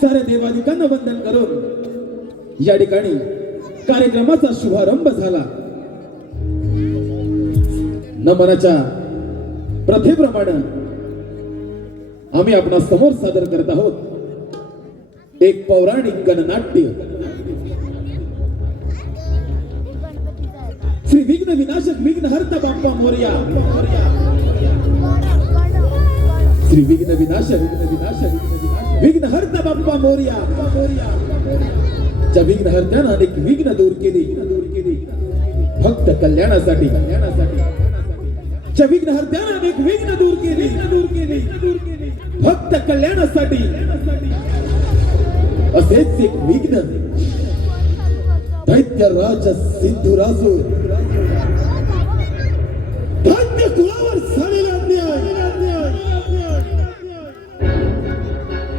साऱ्या देवादिकांना वंदन करून या ठिकाणी कार्यक्रमाचा शुभारंभ झाला। नमनाच्या प्रथेप्रमाणे आम्ही आपणा समोर सादर करत आहोत एक पौराणिक गणनाट्य। श्री विघ्न विनाशक विघ्नहर्ता बाप्पा मोरया। श्री विघ्न विनाशक विघ्नहर्ता बाप्पा मोरया। ज्या विघ्नहर्त्यानं अनेक विघ्न दूर केली भक्त कल्याणासाठी। ज्या विघ्नहर्त्यानं अनेक विघ्न दूर केली भक्त कल्याणासाठी असेच एक विघ्न दैत्यराज सिंधुरासूर दैत्य कुळावर झालेला अन्याय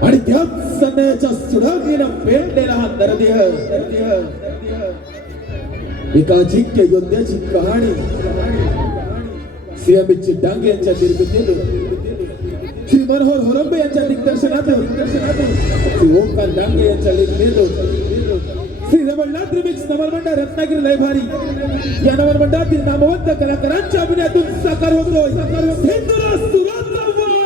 आणि त्याच अन्यायाच्या सुडागीनं पेटलेला हा नरदेह एका अजिंक्य योद्ध्याची कहाणी। श्री अमित डांगे यांच्या निर्मितीतून, श्री मनोहर होरंबे यांच्या दिग्दर्शनातून, श्री ओंकार डांगे यांच्या लेखणीतून, श्री रमणनाथ रिमिक्स नवलमंडळ रत्नागिरी लयभारी या नवलमंडळातील नामवंत कलाकारांच्या अभिनयातून साकार होतोय सिंधुरासुराचा वार।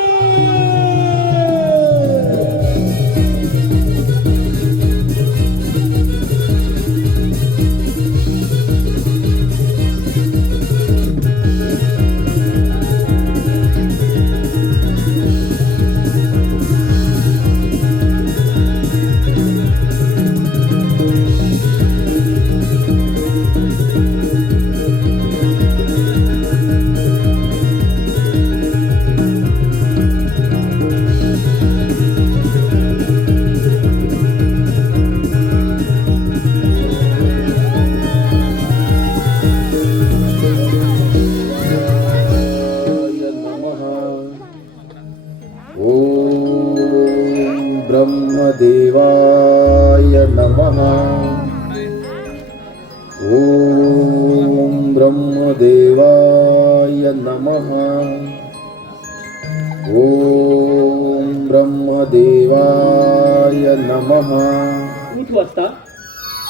ब्रह्मदेवाय नमः। ओम ब्रह्मदेवाय नमः। ओम ब्रह्मदेवाय नमः। उठ वाजता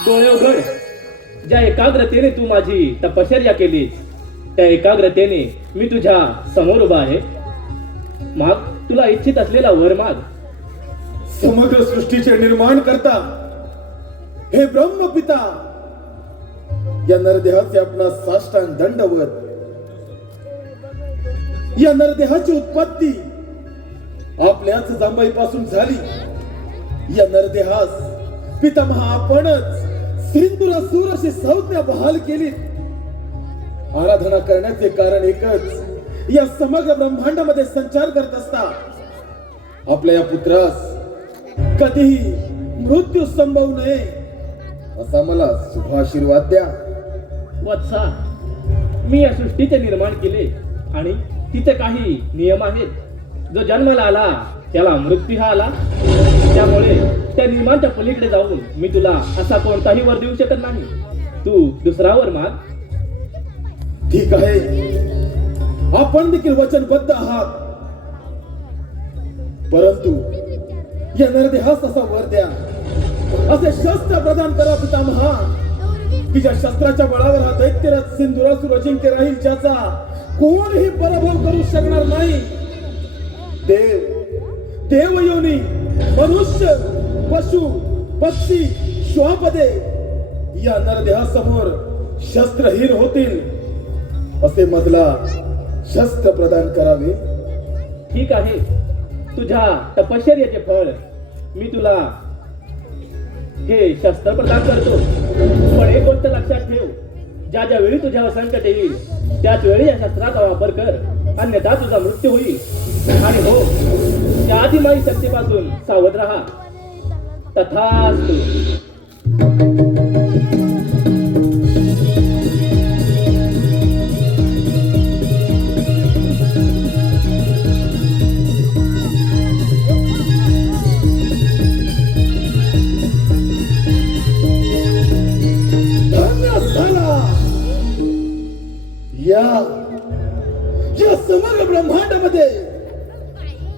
डोळे उघड। ज्या एकाग्रतेने तू माझी तपश्चर्या केलीस त्या एकाग्रतेने मी तुझ्या समोर उभा आहे। माग तुला इच्छित असलेला वर माग। समग्र सृष्टीचे निर्माण करता हे ब्रह्मपिता या नरदेहाचे आपला साष्टांग दंडवत। या नरदेहाची उत्पत्ती आपल्याच जांबाईपासून झाली। या नरदेहास पितामहा आपणच सिंधुरासूर अशी संज्ञा बहाल केली। आराधना करण्याचे कारण एकच, या समग्र ब्रह्मांडामध्ये संचार करत असता आपल्या या पुत्रास कधीही मृत्यू संभवू नये असा मला शुभ आशीर्वाद द्या। वत्सा, मी या सृष्टीचे निर्माण केले आणि तिचे काही नियम आहेत। जो जन्माला आला त्याला मृत्यू हा आला। त्यामुळे त्या नियमांच्या पलीकडे जाऊन मी तुला असा कोणताही वर देऊ शकत नाही। तू दुसरा वर माग। ठीक आहे, आपण देखील वचनबद्ध आहात, परंतु या नरदेहास असा वर द्या, असे शस्त्र प्रदान करा पितामहा की ज्या शस्त्राच्या बळावर हा दैत्यराज सिंधुरासूर अजिंक्य राहील, ज्याचा कोणीही पराभव करू शकणार नाही। देवयोनी, मनुष्य, पशु, पक्षी, श्वापदे या नरदेहासमोर शस्त्रहीन होतील असे मधला शस्त्र प्रदान करावे। ठीक आहे, तुझ्या तपश्चर्याचे फळ मी तुला हे शस्त्र प्रदान करतो। पण एक गोष्ट लक्षात ठेव, ज्या ज्या वेळी तुझ्यावर संकट येईल त्याच वेळी या शस्त्राचा वापर कर, अन्यथा तुझा मृत्यू होईल। आणि हो, त्या आदिमाई शक्तीपासून सावध राहा। तथास्तु। या समग्र ब्रह्मांडामध्ये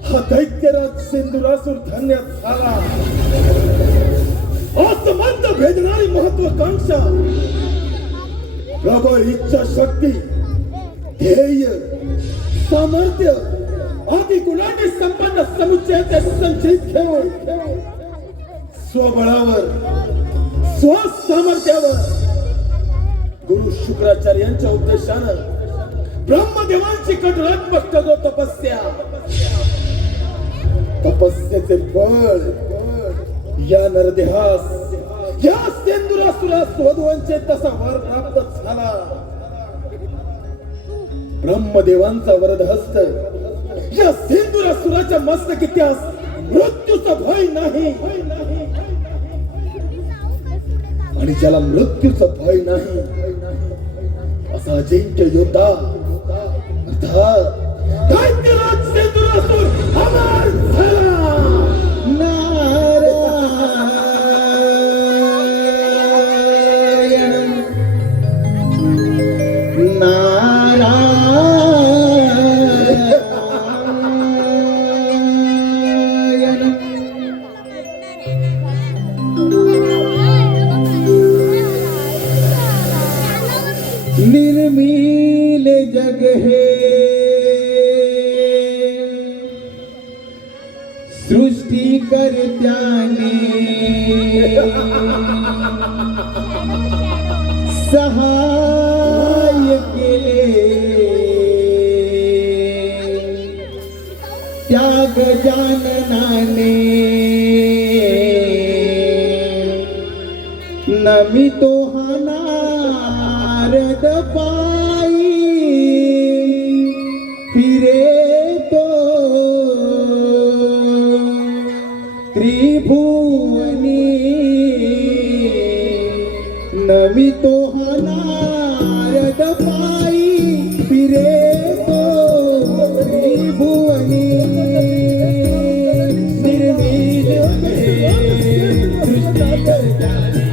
हा दैत्यराज सिंधुरासुर धन्यात झाला. आसमंत भेदणारी महत्वाकांक्षा, प्रबळ इच्छा शक्ती, ध्येय, सामर्थ्य आदी गुणांनी संपन्न समुच्चयाचे संचित घेऊन स्वबळावर स्वसामर्थ्यावर गुरु शुक्राचार्यांच्या उद्देशानं ब्रह्मदेवांची कठोरात्मक खगो तपस्या, तपस्येचे फळ या नरदेहास, या सेंदुरासुरास वधूंचे तसा वर प्राप्त झाला. ब्रह्मदेवांचा वरदहस्त या सेंदुरासुराच्या मस्तकी त्यास मृत्यूचा भय नाही, आणि ज्याला मृत्यूचा भय नाही असा अजिंक्य योद्धा अर्थात दैत्यराज सेंदुरासुर अमर झाला. निर्मील जग है सृष्टी करत्याने, सहाय केले त्या गजाननाने. नमितो हा नारद पायी फिरे तो त्रिभुवनी. नमितो हा नारद पायी फिरे तो त्रिभुवनी. निर्मील सृष्टी करत्याने,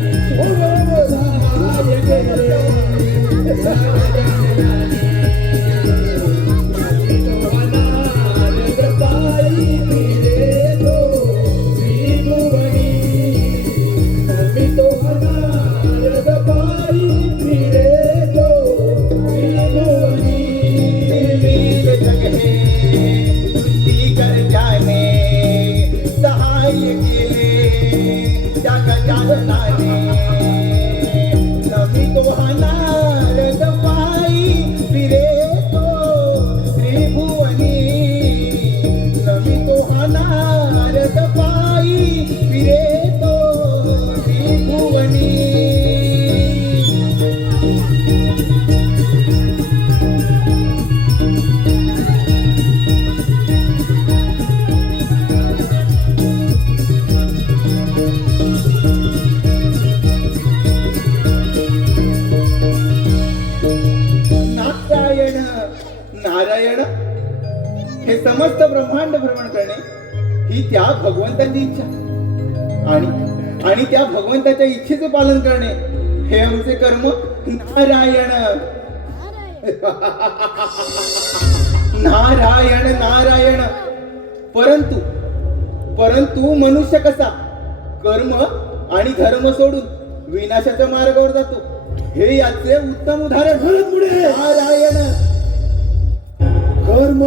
सहाय केले त्या गजाननाने. नमितो हा नारद पायी फिरे तो त्रिभुवनी. नमितो हा नारद पायी फिरे तो त्रिभुवनी. नारायण हे समस्त ब्रह्मांड भ्रमण करणे ही त्या भगवंताची इच्छा, आणि त्या भगवंताच्या इच्छेचे पालन करणे हे आमचे कर्म. नारायण नारायण नारायण. परंतु मनुष्य कसा कर्म आणि धर्म सोडून विनाशाच्या मार्गावर जातो हे याचे उत्तम उदाहरण. नारायण कर्म,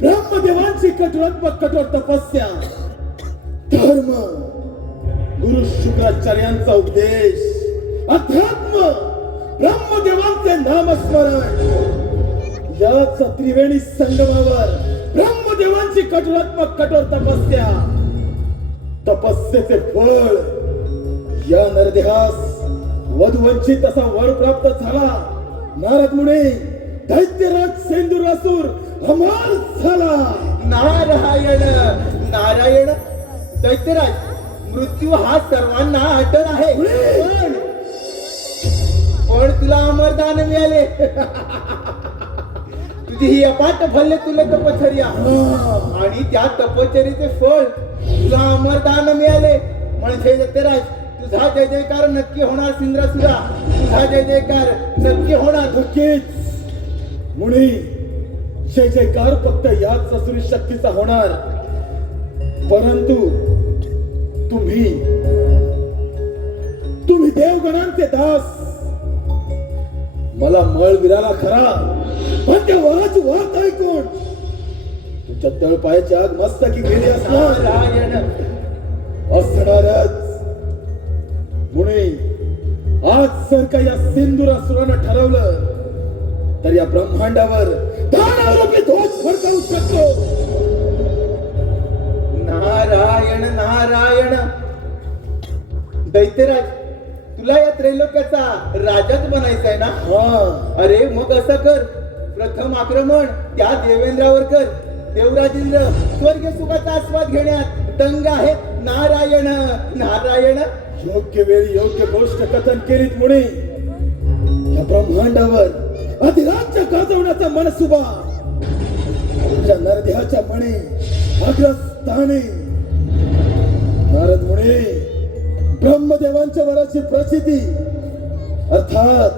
ब्रह्मदेवांची कठोर तपस्या, धर्म, गुरु शुक्राचार्यांचा उपदेश, अध्यात्म, ब्रह्मदेवांचे नामस्मरण याच त्रिवेणी संगमावर ब्रह्मदेवांची कठोर तपस्या, तपस्येचे फळ या नरदेहास वधूवंचित असा वर प्राप्त झाला. नारद मुनी दैत्यराज सेंदुरासुर अमर झाला. नारायण नारायण. दैत्यराज मृत्यू हा सर्वांना अटळ आहे, पण तुला अमरदान मिळाले. तुझी ही अपाट फल्य तुला तपश्चर्या आणि त्या तपश्चर्येचे फळ तुला अमरदान मिळाले. म्हणजे दैत्यराज तुझा जय जयकार नक्की होणार. सिंद्रासुरा तुझा जय जयकार नक्की होणार. नक्कीच मुनी, जय जयकार फक्त याच असुरी शक्तीचा होणार. परंतु तुम्ही देवगणांचे दास. मला मळ विराला खरा, पण त्या वराची वाट ऐकून तुमच्या तळपायाची आग मस्तकी गेली असणार. असणारच. मुळे आज जर का या सिंदुरासुरानं ठरवलं तर या ब्रह्मांडावर दानवरूपी दोष फडकावू शकतो. नारायण नारायण. दैत्यराज, तुला या त्रैलोक्याचा राजाच बनायचा आहे ना? हा. अरे मग असं कर, प्रथम आक्रमण त्या देवेंद्रावर कर. देवराजेंद्र स्वर्गीय सुखाचा आस्वाद घेण्यात दंग आहेत. नारायण नारायण. योग्य वेळी योग्य गोष्ट कथन केलीत मुळे या ब्रह्मांडावर अधिराज्य गाजवण्याचा मनसुबा तुमच्या नरदेहाच्या मणे अग्रस्थानी. नारद मुळे ब्रह्मदेवांच्या वराची प्रसिद्धी अर्थात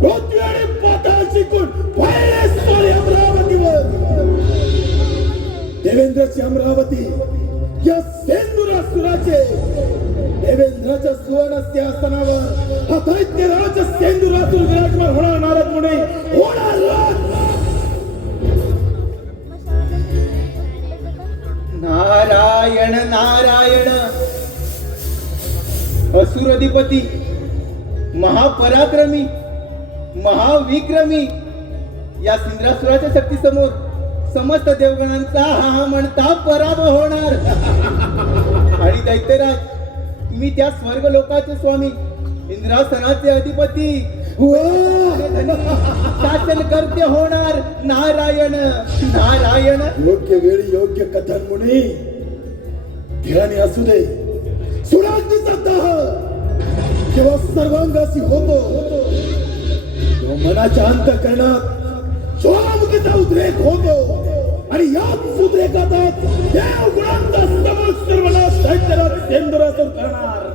पृथ्वी आणि पाताळ जिंकून पहिले स्थळी अमरावतीवर. देवेंद्रची अमरावती या सेंदुरासुराचे देवेंद्राच्या सुवर्ण सिंहासनावर हा दैत्यराज सेंदुरासुर विराजमान होणार. नारद मुने होणार. नारायण नारायण. असुरधिपती, महापराक्रमी, महाविक्रमी या सिंद्रासुराच्या शक्तीसमोर समस्त देवगणांचा हा म्हणता पराभव होणार. आणि दैत्यराज, तुम्ही त्या स्वर्ग लोकाचे स्वामी, इंद्रासनाचे अधिपती, शासनकर्ते होणार. नारायण नारायण. योग्य वेळी योग्य कथन मुनी ध्यानी असू दे. सुराज्ञीचा दाह जेव्हा सर्वांगाशी होतो तेव्हा मनाच्या अंतःकरणात ज्वालामुखीचा उद्रेक होतो. आणि याच उद्रेकात देवगुणांचा समस्त सर्वनाश दैत्यराज सेंदुरासुर करणार.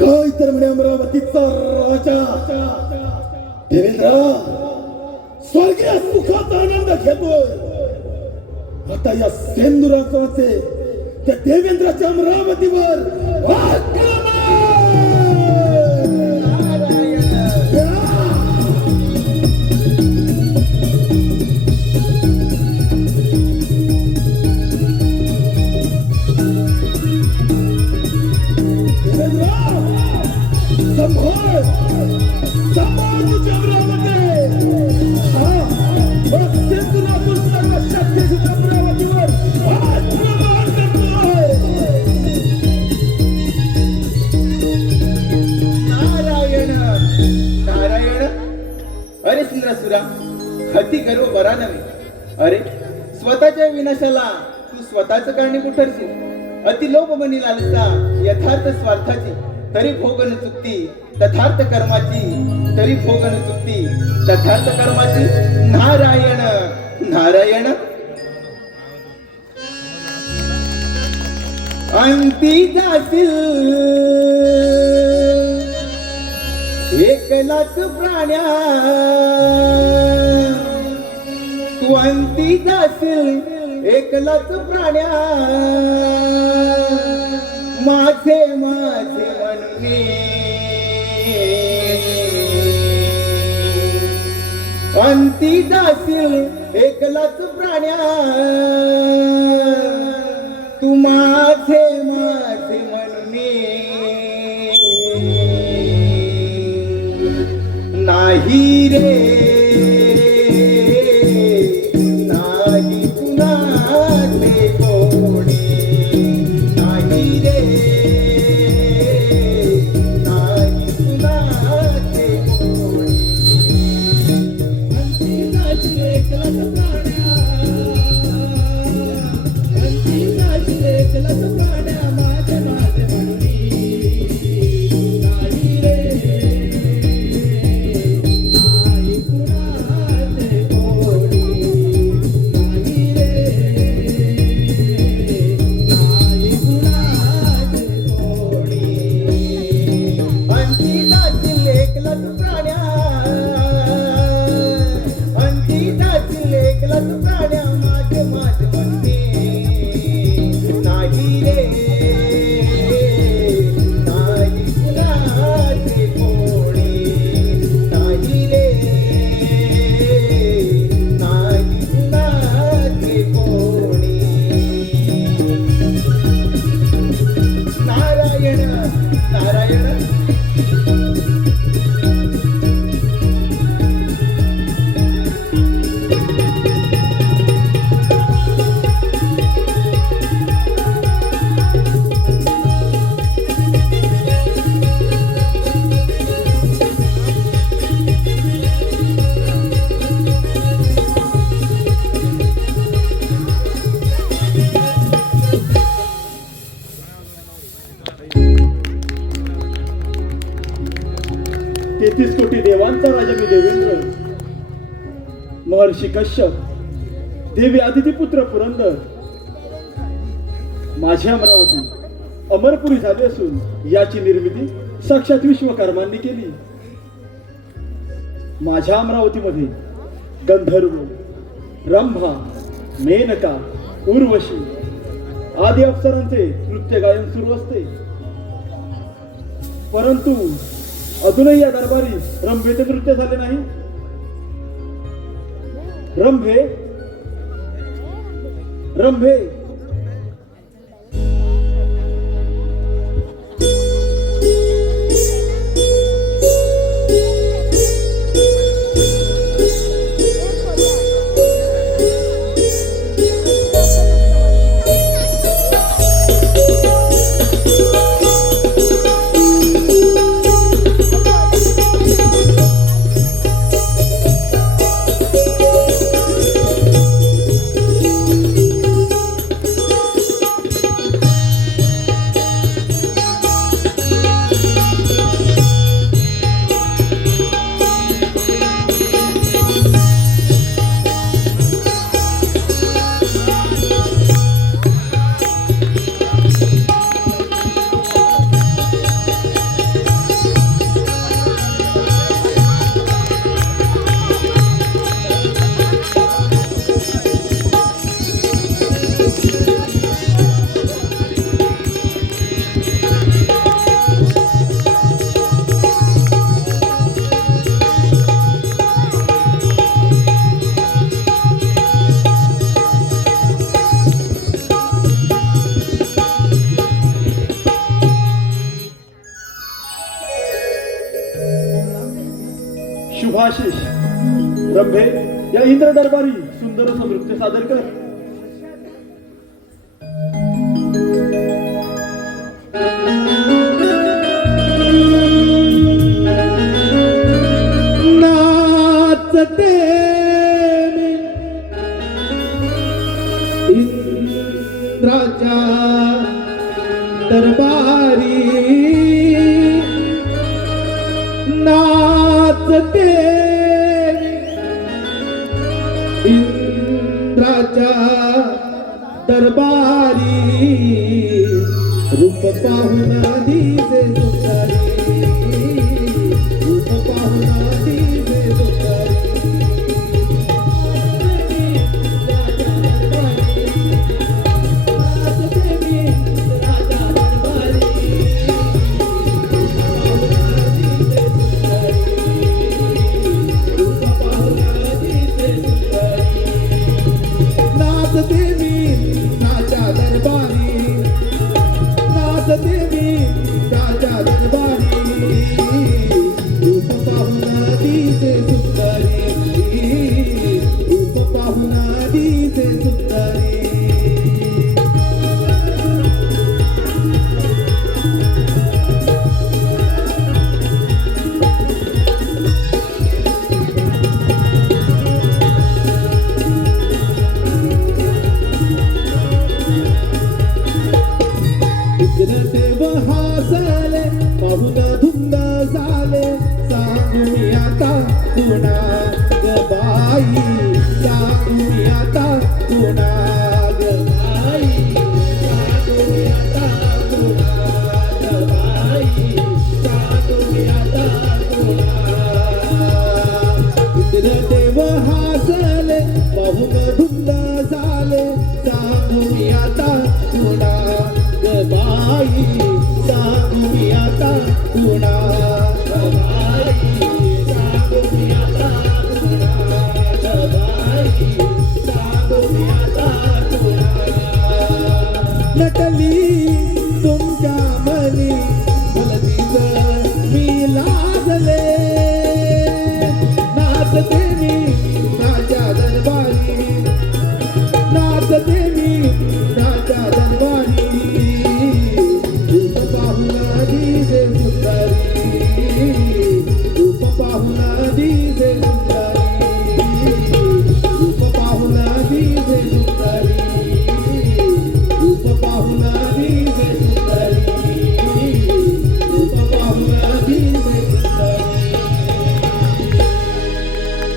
काय तर म्हणे अमरावतीचा राजा देवेंद्र स्वर्गीय सुखाचा आनंद घेतोय. आता या सेंदुरासुराचे त्या देवेंद्राच्या अमरावतीवर आक्रमण. संभाळ संभाळ तुझी अमरावती. हा सेंदुरासुर सर्व शक्तीच्या अमरावतीवर आक्रमण करतोय. नारायण नारायण. अरे सिंद्रासुरा, अति गर्व बरा नव्हे. अरे स्वतःच्या विनाशाला तू स्वतःच कारणीभूत ठरशील. अति लोभ बनी लालसा यथार्थ स्वार्थाची, तरी भोगन चुकती तथार्थ कर्माची. तरी भोगन चुकती तथार्थ कर्माची. नारायण नारायण. अंती जाशील एकलाच प्राण्या, तू अंती जाशील एकलाच प्राण्या. माझे माझे म्हणणे अंती जाशील एकलाच प्राण्या. तू माझे माझे म्हणणे नाही रे, नाही कुणाचे कोणी. नाही रे, नाही कुणाचे कोणी. अंती जाशील एकलाच प्राण्या, अंती जाशील एकलाच प्राण्या. माझे माझे म्हणणी नाही रे, नाही 33 कोटी देवांचा राजा मी देवेंद्र, महर्षी कश्यप, देवी आदिती पुत्र पुरंदर, माझी अमरावती अमरपुरी झाली असून याची निर्मिती साक्षात विश्वकर्मांनी केली. माझ्या अमरावतीमध्ये गंधर्व, रंभा, मेनका, उर्वशी आदी अप्सरांचे नृत्य गायन सुरू असते. परंतु अजूनही या दरबारी रंभेचे नृत्य झाले नाही. रंभे रंभे शुभाशिष रंभे या इंद्र दरबारी सुंदर असं नृत्य सादर कर. नाचते इंद्राच्या दरबारी, नाचते इंद्राच्या दरबारी, रूप पाहून दिसे सुंदरी, रूप पाहून दिसे सुंदरी.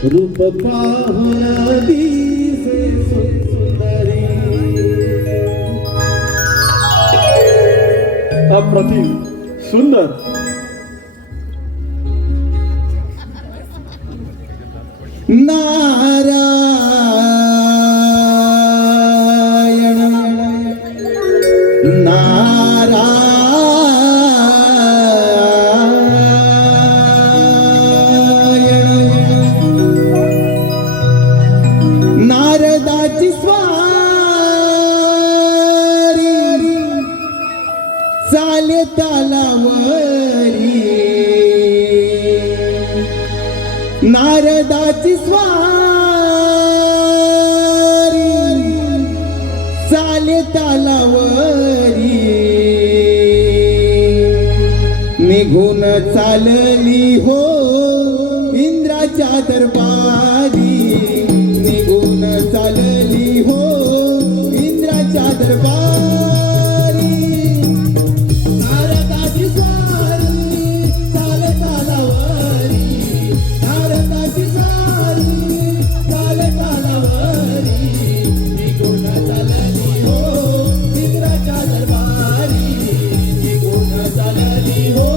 रूप पाहुन दिसे सुंदरी. अप्रतिम सुंदर. नारायण नारदाची स्वारी चाले तालावरी. नारदाची स्वारी चाले तालावरी. निघून चालली हो इंद्राच्या दरबारी. निघून चालली हो इंद्राच्या दरबारी. नारदाची स्वारी चाले तालावरी. नारदाची स्वारी चाले तालावरी. निघून चालली हो इंद्राच्या दरबारी. निघून चालली हो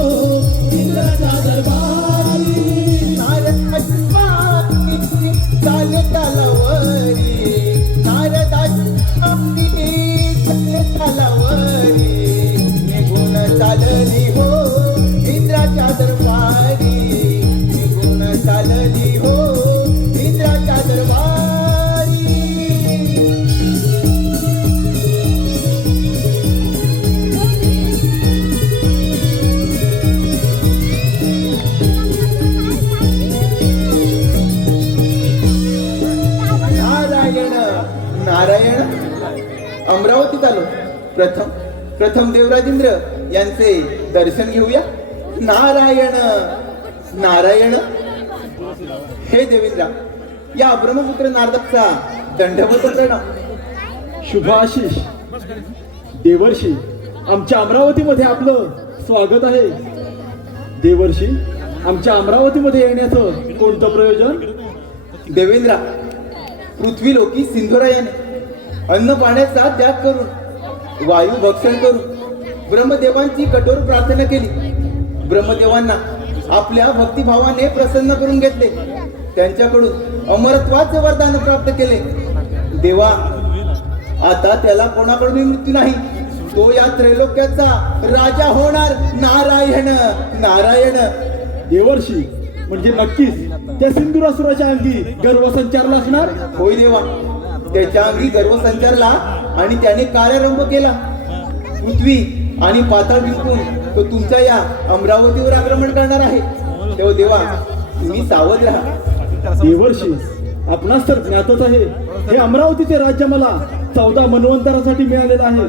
इंद्राच्या दरबारी. नारदाची स्वारी चाले तालावरी. नारदाची स्वारी चाले तालावरी. निघून चालली हो इंद्राच्या दरबारी. निघून चालली हो इंद्राच्या दरबारी. नारायण नारायण अमरावतीत आलो. प्रथम देवराजेंद्र यांचे दर्शन घेऊया. नारायण नारायण. हे देवेंद्र, या ब्रह्मपुत्र नारदाचा दंडवत प्रणाम. शुभाशिष. देवर्षी, आमच्या अमरावतीमध्ये आपलं स्वागत आहे. देवर्षी, आमच्या अमरावतीमध्ये येण्याचं कोणतं प्रयोजन? देवेंद्र, पृथ्वी लोकी सिंधुरायाने अन्न पाण्याचा त्याग करून वायू भक्षण करून ब्रह्मदेवांची कठोर प्रार्थना केली. ब्रह्मदेवांना आपल्या भक्तिभावाने प्रसन्न करून घेतले. त्यांच्याकडून अमरत्वाचे वरदान प्राप्त केले. देवा, आता त्याला कोणाकडून मृत्यू नाही. तो या त्रैलोक्याचा राजा होणार. नारायण नारायण. देवर्षी, म्हणजे नक्कीच त्या सिंधुरासुराच्या अंगी गर्वसंचारला असणार. होय देवा, त्याच्या अंगी गर्व संचारला आणि त्याने कार्यारंभ केला. पृथ्वी आणि पाताळ जिंकून तो तुमच्या या अमरावतीवर आक्रमण करणार आहे. तेव्हा देवा, तुम्ही सावध राहा. देवर्षी, आपणास तर ज्ञातच आहे, हे अमरावतीचे राज्य मला 14 मनवंतरासाठी मिळालेलं आहे.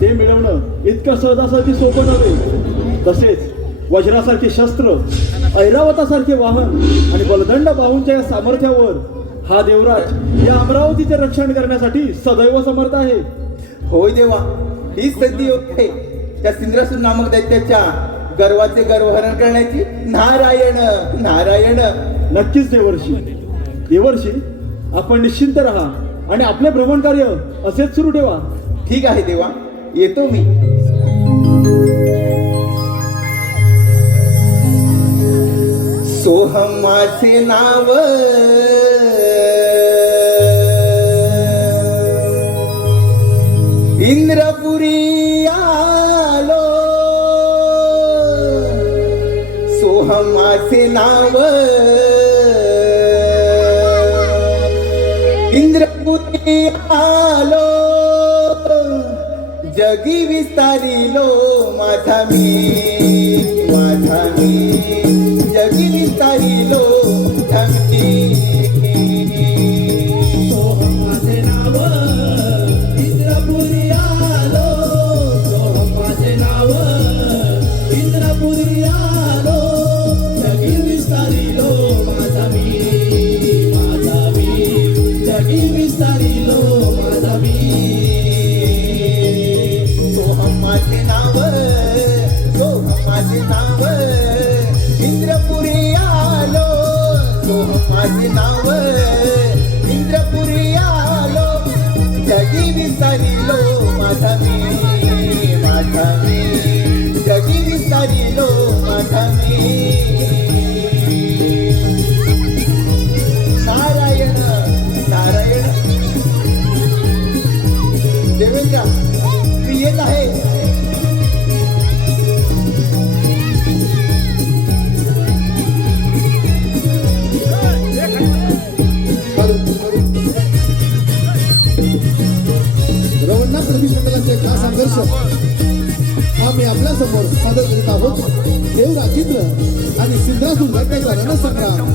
ते मिळवणं इतकं सहजासहजी सोपं नव्हे. तसेच वज्रासारखे शस्त्र, ऐरावतासारखे वाहन आणि बलदंड बाहूंच्या या सामर्थ्यावर हा देवराज या अमरावतीचे रक्षण करण्यासाठी सदैव समर्थ आहे. होय देवा, ही संधी आहे त्या सिंद्रासूर नामक दैत्याच्या गर्वाचे गर्वहरण करण्याची. नारायण नारायण. नक्कीच देवर्षी. देवर्षी, आपण निश्चिंत राहा आणि आपले भ्रमण कार्य असेच सुरू ठेवा. ठीक आहे देवा, येतो मी. सोहम माझे नाव, इंद्रपुरी आलो. सोहम माझे नाव, इंद्रपुरी आलो. जगी विस्तारिलो माझा मी, माझा मी. जगी विस्तारिलो माझा मी. सोहम माझे नाव, इंद्रपुरी आलो. सोहम माझे नाव, इंद्रपुरी आलो. जगी विस्तारिलो माझा मी, माझा मी. जगी विस्तारिलो माझा मी. सोहम माझे नाव, सोहम माझे नाव, इंद्रपुरी आलो. माझे नाव इंद्रपुरी आलो जगी विस्तारिलो माझा मी जगी विस्तारिलो माझा मी नारायण नारायण देवेंद्र मी येत आहे रवळनाथ रवी मंडळाचे हा संघर्ष आम्ही आपल्या समोर सादर करीत आहोत. देव राजेंद्र आणि सिंधरासूर लढण्याचा रणसंग्राम.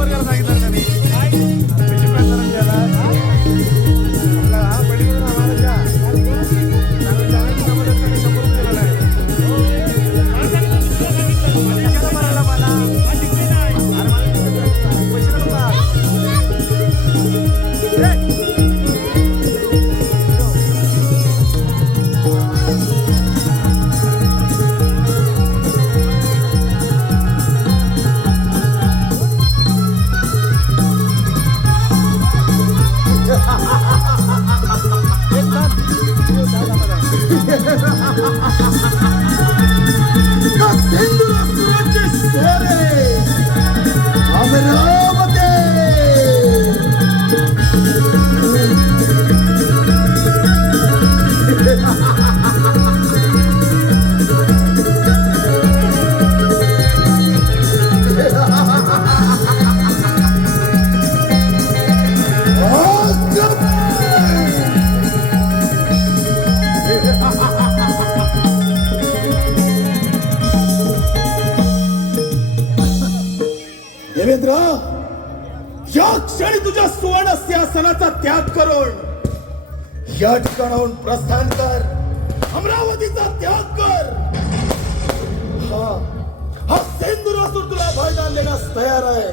देवेंद्र, या क्षणी तुझ्या सुवर्ण सिंहासनाचा त्याग करून या ठिकाणाहून प्रस्थान कर. अमरावतीचा त्याग कर. हा सिंधुरासूर तुला बलिदान देण्यास तयार आहे.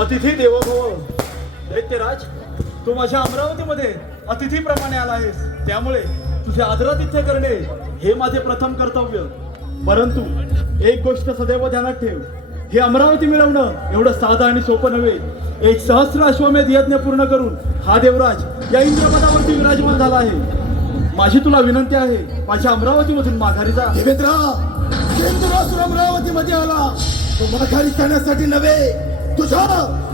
अतिथी देवो भव. दैत्यराज, तू माझ्या अमरावतीमध्ये अतिथीप्रमाणे आला आहेस, त्यामुळे तुझे आदरातिथ्य करणे हे माझे प्रथम कर्तव्य. परंतु एक गोष्ट सदैव ध्यानात ठेव, हे अमरावती मिळवणं एवढं साधं आणि सोपं नव्हे. एक सहस्र अश्वमेध यज्ञ पूर्ण करून हा देवराज या इंद्रपदावरती विराजमान झाला आहे. माझी तुला विनंती आहे, माझ्या अमरावतीमधून माघारी जा. देवेंद्र, सिंधुरासूर अमरावतीमध्ये आला तो माघारी जाण्यासाठी नव्हे, तुझ्या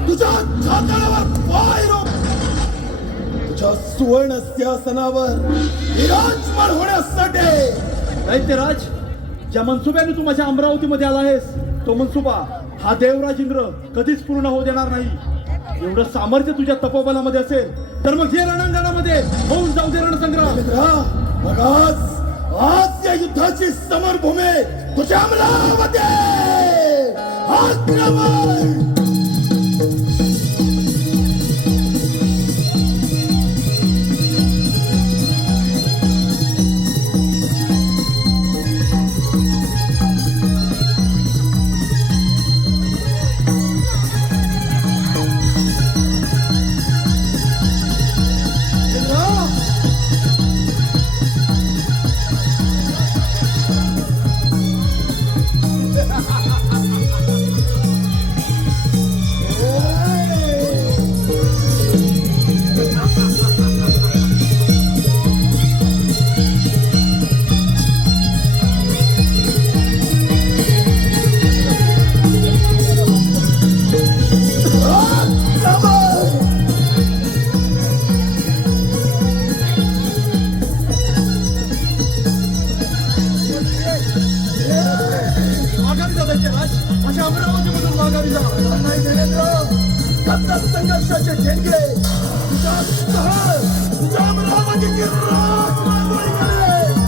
छाताडावर पाय रोव, तुझ्या सुवर्ण सिंहासनावर विराजमान होण्यासाठी. दैत्यराज, ज्या मनसुब्याने तू माझ्या अमरावतीमध्ये आला आहेस, तो मनसुबा हा देवराज इंद्र कधीच पूर्ण होऊ देणार नाही. एवढं सामर्थ्य तुझ्या तपोबलामध्ये असेल तर मग हे रणांगणामध्ये होऊन जाऊ दे रणसंग्राम. मग आज या युद्धाची समरभूमी तुझ्या अमरावती. आक्रमण. माझ्या अमरावतीमधून माघारी जा. नाही देवेंद्र, आता संघर्षाचे ठेंगे तुझ्या अमरावतीची राजमार्ग करेल.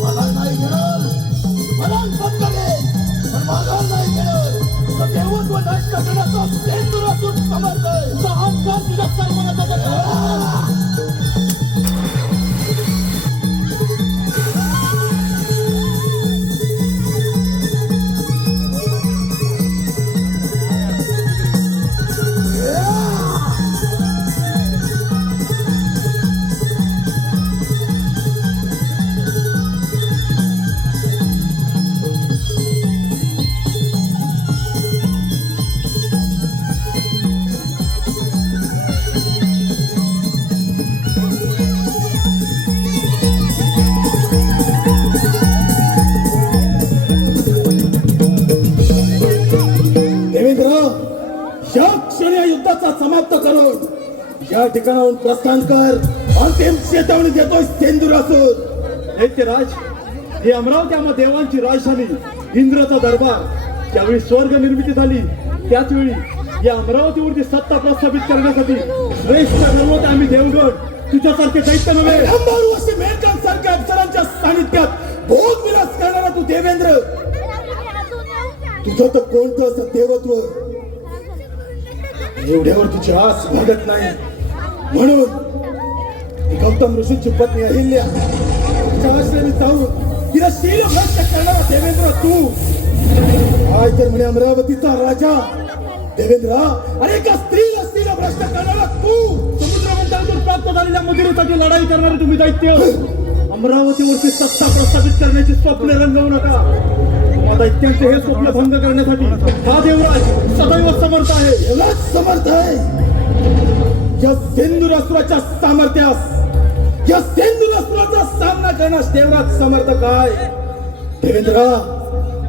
मला नाही घेणार, मला पण करेल, पण माघार नाही घेणार. करण्याचा सेंदुरासूर समर्थ आहे. अहंकार तुझ्या सर्वांना या क्षणी या युद्धाचा समाप्त करून या ठिकाणाहून प्रस्थान कर. अंतिम चेतावणी देतोय सेंदुरासूर. दैत्यराज, ही अमरावती आम्हा देवांची राजधानी, इंद्राचा दरबार. ज्यावेळी स्वर्ग निर्मिती झाली त्याच वेळी या अमरावतीवरती सत्ता प्रस्थापित करण्यासाठी श्रेष्ठ ठरवत आम्ही देवगण तुझ्यासारखे दैत्य नव्हे. अंबारवर्षी मेघकांसारख्या अप्सरांच्या सानिध्यात भोग विलास करणारा तू देवेंद्र, तुझं तर कोणतं असं देवत्व एवढ्यावर तुझी आस भागत नाही. म्हणून गौतम ऋषींची पत्नी अहिल्या तिच्या आश्रमी जाऊन तिला शील भ्रष्ट करणारा देवेंद्र तू. काय तर म्हणे अमरावतीचा राजा देवेंद्र, अरे का स्त्रीला शील भ्रष्ट करणारा तू. समुद्र मंथनातून प्राप्त झालेल्या मदिरेसाठी लढाई करणारे तुम्ही दैत्य, अमरावतीवरती सत्ता प्रस्थापित करण्याची स्वप्ने रंगवू नका. दैत्यांचे हे स्वप्न भंग करण्यासाठी हा देवराज सदैव समर्थ आहे. देवराज समर्थ आहे. या सेंदुरासुराच्या सामर्थ्यास, या सेंदुरासुराचा सामना करण्यास देवराज समर्थ काय. देवेंद्र,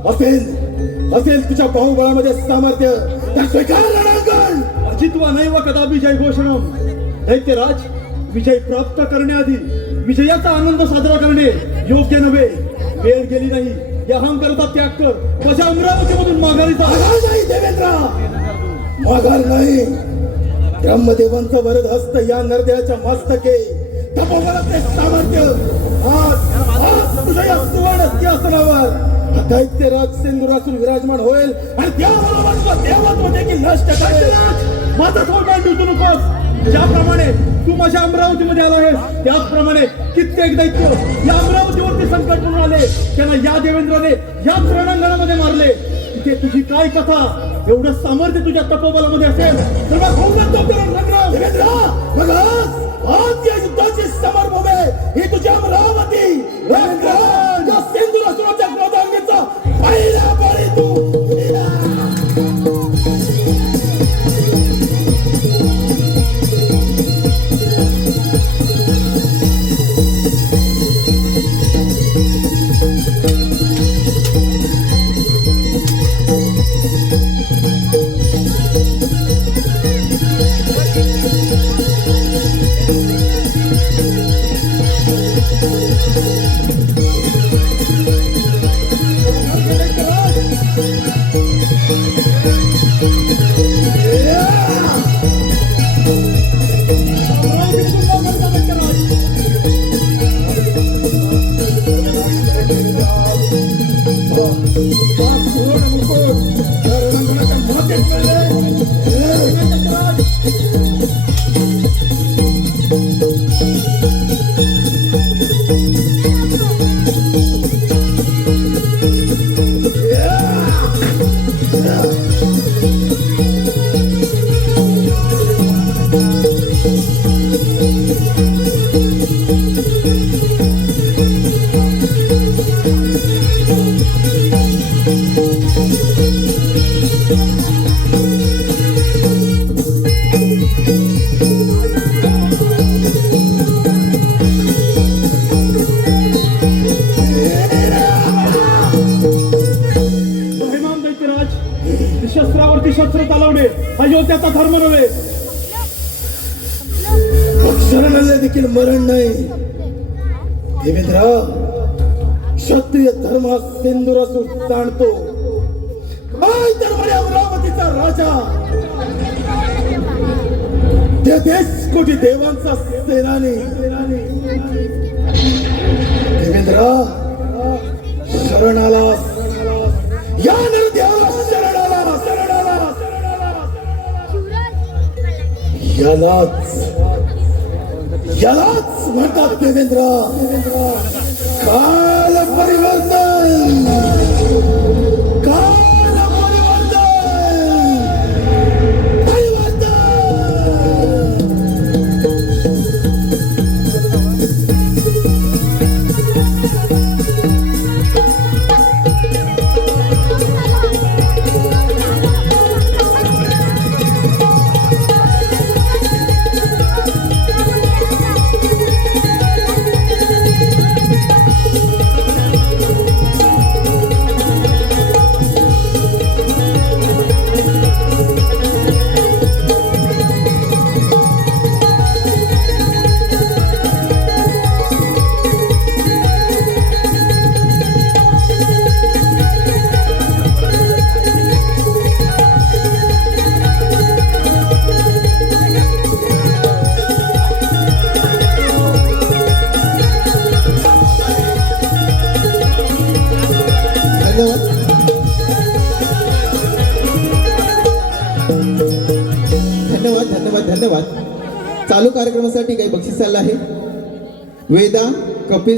असेल तुझ्या बाहुबळामध्ये सामर्थ्य तर स्वीकार रणांगण. अजित्वा नैव कदापि जय घोषणम. दैत्यराज, विजय प्राप्त करण्याआधी विजयाचा आनंद साजरा करणे योग्य नव्हे. वेळ गेली नाही, या अहंकाराचा त्याग कर. माझ्या अमरावतीमधून माघारी जा. माघार नाही देवेंद्र, माघार नाही. ब्रह्मदेवांचं वरद हस्त या नरदेवाच्या मस्तके, तपोबलाचे सामर्थ्य आज तुझ्या या सुवर्ण सिंहासनावर दैत्यराज सेंदुरासूर विराजमान होईल आणि त्याबरोबर देवत्व देखील नष्ट करेल. माझा थोडं डुचू नकोस. ज्याप्रमाणे तू माझ्या अमरावतीमध्ये आला आहेस त्याचप्रमाणे कित्येक दैत्य या अमरावतीवरती संकट म्हणून आले. त्यांना या देवेंद्राने याच रणांगणामध्ये मारले. तिथे तुझी काय कथा, एवढं सामर्थ्य तुझ्या तपोबलामध्ये असेल तर देवेंद्र, मग आज या युद्धाची समरभूमी ही तुझी अमरावती. या सेंदुरासुराच्या क्रोधांगीचा पहिला बळी तू. शस्त्रावरती शस्त्र चालवणे हा योद्ध्याचा धर्म नव्हे. अक्षराला देखील मरण नाही. देवेंद्र, क्षत्रिय धर्म हा सेंदुरासूर जाणतो. काय तर म्हणे अमरावतीचा राजा, त्या देश कोटी देवांचा सेनानी. देवेंद्र, शरणाला या नरदेवाला शरणाला. यालाच यालाच म्हणतात देवेंद्र काल परिवर्तन. काल परिवर्तन. परिवर्तन. धन्यवाद धन्यवाद धन्यवाद. चालू कार्यक्रमासाठी काही बक्षीस आलं आहे. वेदा कपिल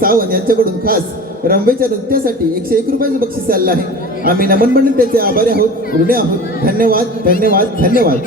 सावंत यांच्याकडून खास रंभेच्या नृत्यासाठी 101 रुपयाचं बक्षीस आलं आहे. आम्ही नमन मंडळ त्याचे आभारी आहोत, ऋणी आहोत. धन्यवाद धन्यवाद धन्यवाद.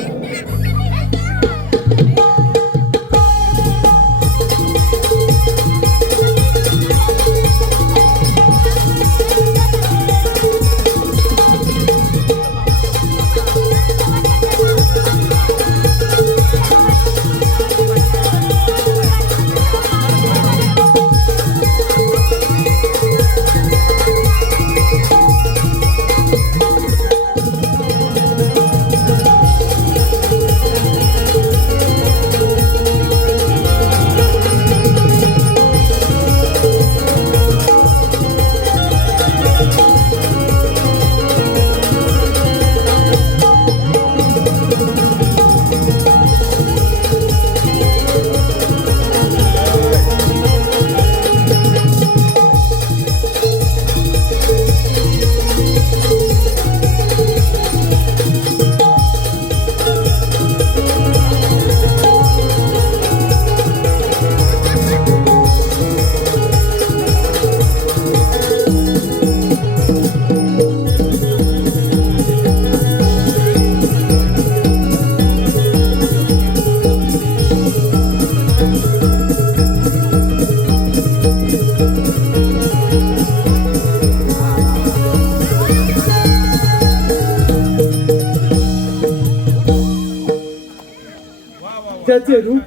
त्याचे रूप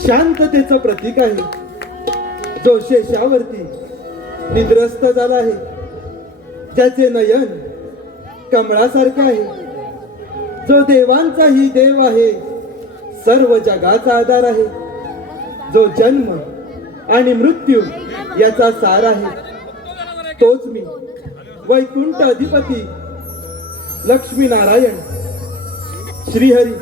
शांततेचं प्रतीक आहे. जो शेषावरती निद्रस्त झाला आहे. ज्याचे नयन कमळासारखं आहे. जो देवांचाही देव आहे. सर्व जगाचा आधार आहे. जो जन्म आणि मृत्यू याचा सार आहे. तोच मी वैकुंठ अधिपती लक्ष्मीनारायण श्रीहरी.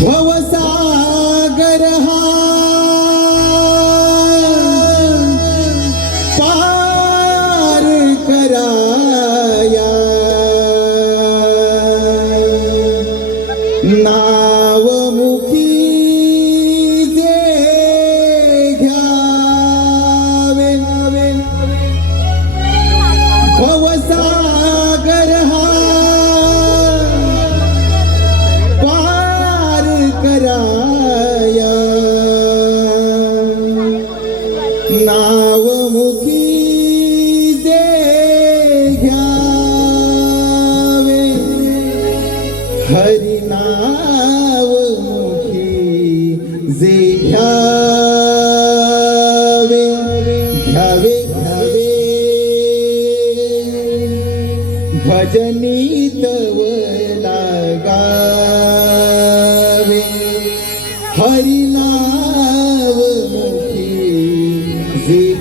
भवसागर हा पार कराया. नावमुखी जे घ्यावे. भवसागर हा कराया. नावमुखी जे घ्यावे. हरी नावमुखी जे घ्यावे. घ्यावे घ्यावे भजनीत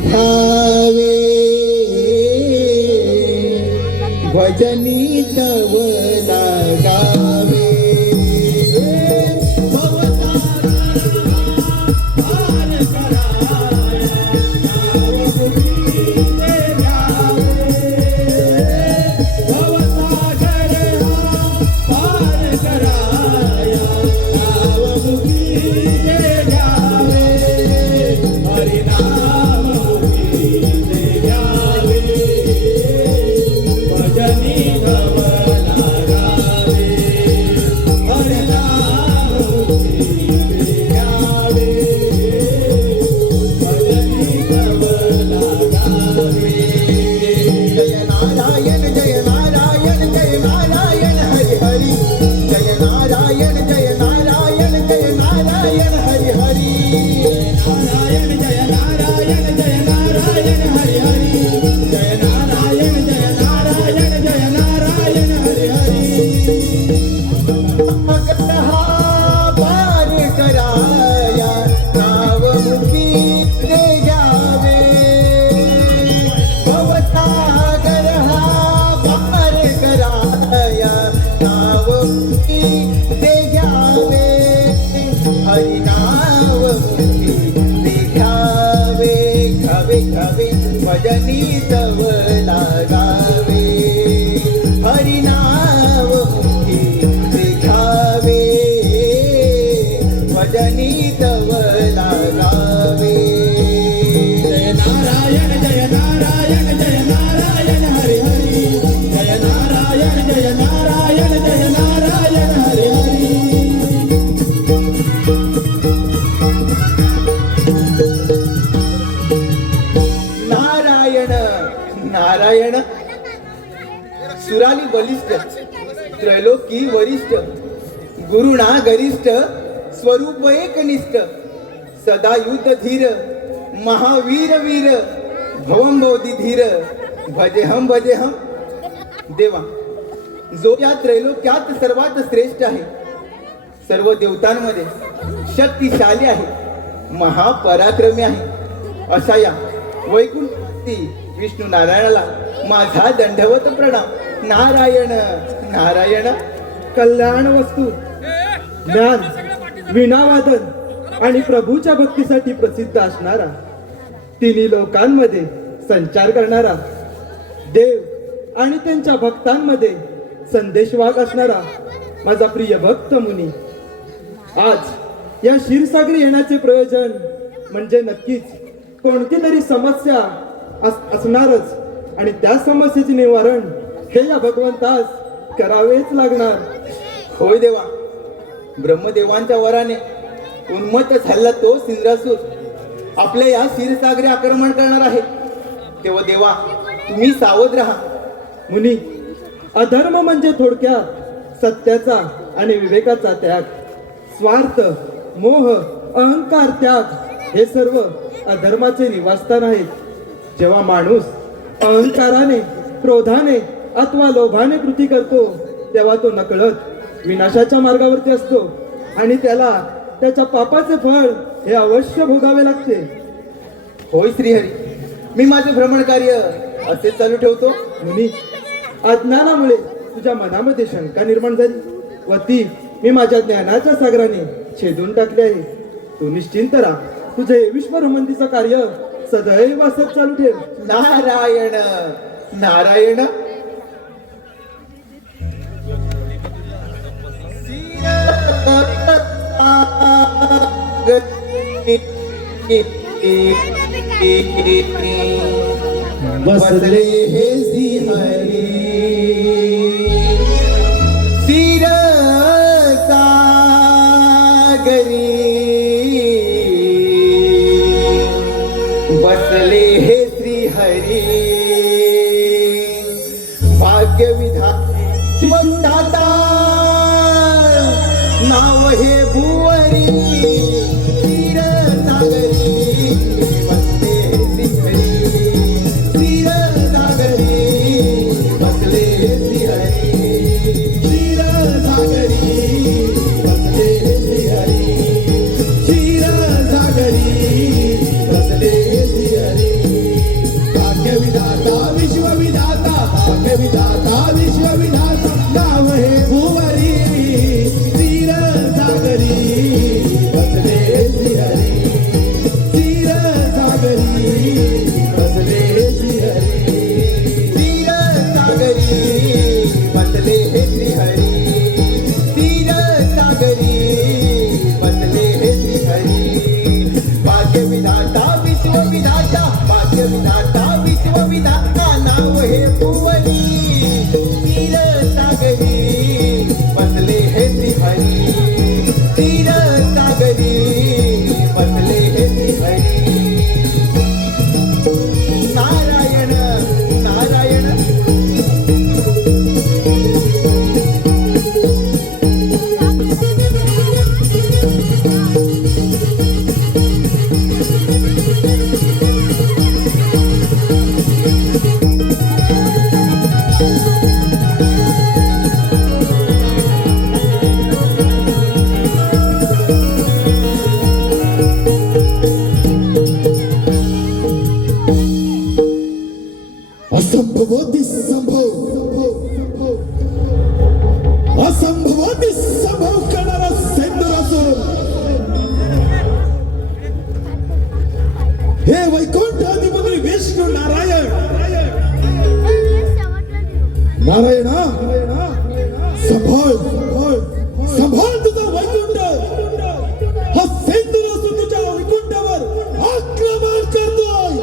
ध्यावे भजनी तव लागावे भजनी तव लागावे हरिनाम मुखी घ्यावे भजनी तव लागावे जय नारायण जय नारायण जय नारायण हरि हरि जय नारायण जय नारायण जय नारायण हरि हरि नारायण सुराली बलिष्ठ त्रैलोकी वरिष्ठ गुरुना गरिष्ठ स्वरूप एकनिष्ठ सदा युद्ध धीर महावीर वीर भवम बोधी धीर भजेहम देवा जो या त्रैलोक्यात सर्वात श्रेष्ठ आहे सर्व देवतांमध्ये शक्तिशाली आहे महापराक्रमी आहे अशा या वैकुंठी विष्णू नारायणाला माझा दंडवत प्रणाम नारायण नारायण कल्याण वस्तू ज्ञान वीणावादन आणि प्रभूच्या भक्तीसाठी प्रसिद्ध असणारा तिन्ही लोकांमध्ये संचार करणारा देव आणि त्यांच्या भक्तांमध्ये संदेशवाहक असणारा माझा प्रिय भक्त मुनी आज या क्षीरसागरी येण्याचे प्रयोजन म्हणजे नक्कीच कोणती तरी समस्या असणारच आणि त्या समस्येचे निवारण हे या भगवंतास करावेच लागणार. होय देवा ब्रह्मदेवांच्या वराने उन्मत्त झालेला तो सिंद्रासूर आपल्या या क्षीरसागरी आक्रमण करणार आहे तेव्हा देवा तुम्ही सावध राहा. मुनी अधर्म म्हणजे थोडक्यात सत्याचा आणि विवेकाचा त्याग स्वार्थ मोह अहंकार त्याग हे सर्व अधर्माचे निवासस्थान आहेत. जेव्हा माणूस अहंकाराने क्रोधाने अथवा लोभाने कृती करतो तेव्हा तो नकळत विनाशाच्या मार्गावरती असतो आणि त्याला त्याच्या पापाचे फळ हे अवश्य भोगावे लागते. होय श्रीहरी मी माझे भ्रमण कार्य असे चालू ठेवतो. मुनी अज्ञानामुळे तुझ्या मनामध्ये शंका निर्माण झाली व ती मी माझ्या ज्ञानाच्या सागराने छेदून टाकली आहे. तू निश्चिंत राहा. तुझे विश्वभ्रमंतीचं कार्य सदैव असत चालू ठेव. नारायण नारायण बसले हे श्रीहरी सिर सागरी बसले हे श्रीहरी भाग्य विधाता नाव हे भुवरी क्षीर सागरी बसले हे श्रीहरी क्षीर सागरी बसले हे श्रीहरी क्षीर सागरी बसले हे श्रीहरी क्षीर सागरी बसले हे श्रीहरी असंभवादी संभव असंभवादी संभव करणारा सेंदूर असून हे वैकुंठ अधिपती विष्णू नारायण नारायणा संभाळ संभाळ तुझा वैकुंठ हा सेंदूर असून तुझ्या वैकुंठावर आक्रमण करतोय.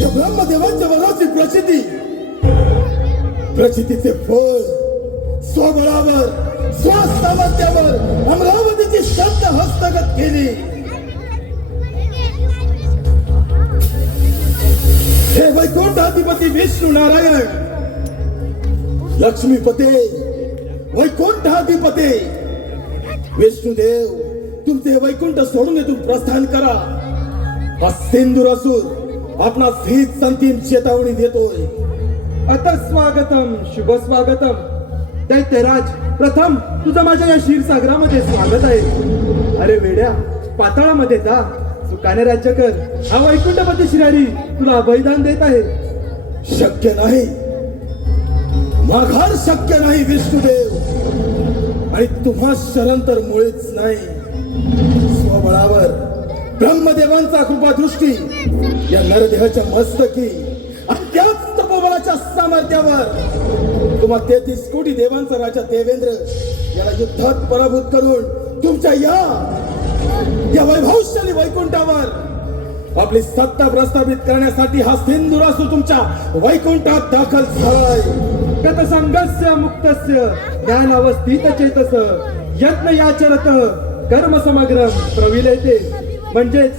या ब्रह्मदेवांच्या वराची प्रचितीचे फळ स्वबळावर स्वसामर्थ्यावर अमरावतीची शब्द हस्तगत केली. हे वैकुंठाधिपती विष्णू नारायण लक्ष्मीपते वैकुंठाधिपते विष्णुदेव तुमचे वैकुंठ सोडून इथून प्रस्थान करा. हा सिंदूर असून आपणास हीच अंतिम चेतावणी देतोय. आता स्वागतम शुभ स्वागतम दैत्यराज. प्रथम तुझं माझ्या या क्षीरसागरामध्ये स्वागत आहे. अरे वेड्या, पाताळामध्ये जा, सुखाने राज्य कर. हा वैकुंठपती श्रीहरी तुला बलिदान देत आहे. शक्य नाही, माघार शक्य नाही विष्णुदेव. आणि तुम्हा शरण तर मुळीच नाही. स्वबळावर ब्रह्मदेवांचा कृपा दृष्टी या नरदेहाच्या मस्तकी आणि त्याच तपोबलाच्या सामर्थ्यावर तुम्हा 33 कोटी देवांचा राजा देवेंद्र याला युद्धात पराभूत करून तुमच्या या वैभवशाली वैकुंठावर आपली सत्ता प्रस्थापित करण्यासाठी हा सिंधुरासू तुमच्या वैकुंठात दाखल झालाय. गतसंगस्य मुक्तस्य ज्ञानावस्थित चेतस यत्न याचरत कर्म समग्र प्रविलेते. म्हणजेच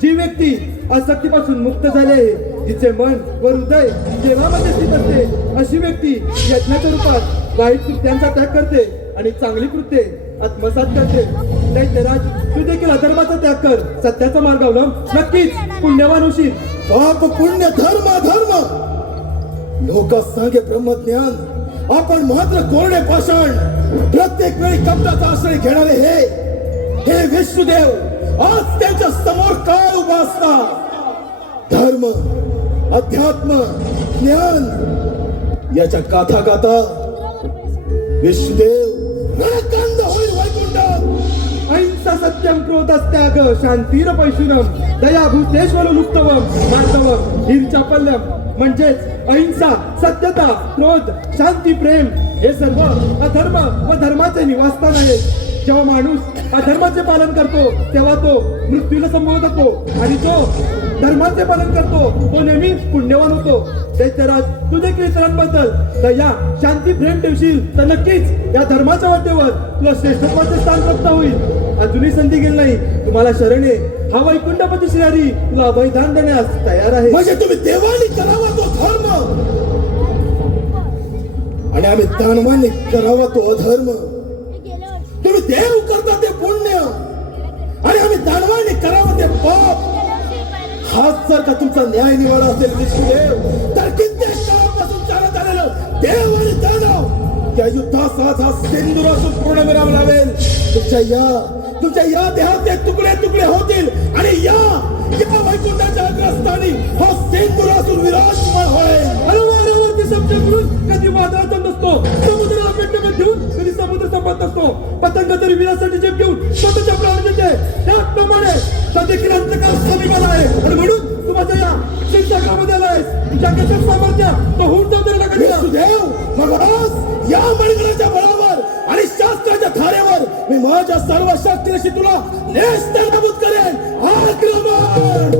जी व्यक्ती आसक्तीपासून मुक्त झाले, जिचे मन व हृदय देवामध्ये स्थित असते, अशी व्यक्ती यज्ञाच्या रूपात वाईट कृत्यांचा त्याग करते आणि चांगली कृत्ये आत्मसात करते. दैत्यराज, तू देखील अधर्माचा त्याग कर, सत्याचा मार्ग अवलंब, नक्कीच पुण्यवान होशील. पाप पुण्य धर्म अधर्म लोक सांगे ब्रह्मज्ञान, आपण मात्र कोरडे पाषाण. प्रत्येक वेळी कपटाचा आश्रय घेणारे हे विष्णुदेव आज त्यांच्या समोर काय उभा असता. धर्म अध्यात्म ज्ञान याच्या गाथा गाथा विष्णुदेव रणकांड होईल वैकुंठात. अहिंसा सत्यम क्रोधस्त्याग शांतीर पैशुरम दया भूतेश्वर मुक्तवम मार्दवम हिरचापल्यम. म्हणजेच अहिंसा, सत्यता, क्रोध, शांती, प्रेम हे सर्व अधर्म व धर्माचे निवासस्थान आहे. जेव्हा माणूस अधर्माचे पालन करतो तेव्हा तो मृत्यूला संबोधत होतो आणि जो धर्माचे पालन करतो तो नेहमी पुण्यवान होतो. दैत्यराज, तू देखील इतरांबद्दल दया, शांती, प्रेम ठेवशील तर नक्कीच या धर्माच्या वाटेवर तुला श्रेष्ठत्वाचे स्थान प्राप्त होईल. अजूनही संधी गेली नाही, तुम्हाला शरण आहे. हा वैकुंठपती श्रीहरी तुला बलिदान देण्यास तयार आहे. म्हणजे तुम्ही देवानी करावा तो धर्म आणि आम्ही दानवानी करावा तो अधर्म. तुम्ही देव करता ते पुण्य आणि आम्ही दानवानी करावा ते पाप. हाच जर का तुमचा न्याय निवाडा असेल विष्णुदेव, तर कित्येक काळापासून चालत आलेलं देव आणि दानव या युद्धास हा सिंधुरासून पूर्ण विराम लावेल. तुमच्या या देहाचे तुकडे तुकडे होतील आणि या वैकुंठाच्या अग्रस्थानी हा सिंधुरासून विराजमान होईल. अलवारावरती शब्द करून कधी वादळाचा नसतो, समुद्राला पेटमध्ये ठेवून कधी समुद्र संपत नसतो. पतंग तरी विरासाठी जेप घेऊन स्वतःच्या प्राण देते, त्याचप्रमाणे देखील अंतकाळ समीपाला आहे. आणि म्हणून तू माझ्या या शिक्षकामध्ये आलायस. जगाचं सामर्थ्य तो होऊन जाऊ दे नका. विष्णुदेव, मग आज या मणगडाच्या बळावर आणि शास्त्राच्या धारेवर मी माझ्या सर्व शक्तीनिशी तुला नेस्तनाबूत करेन. आक्रमण.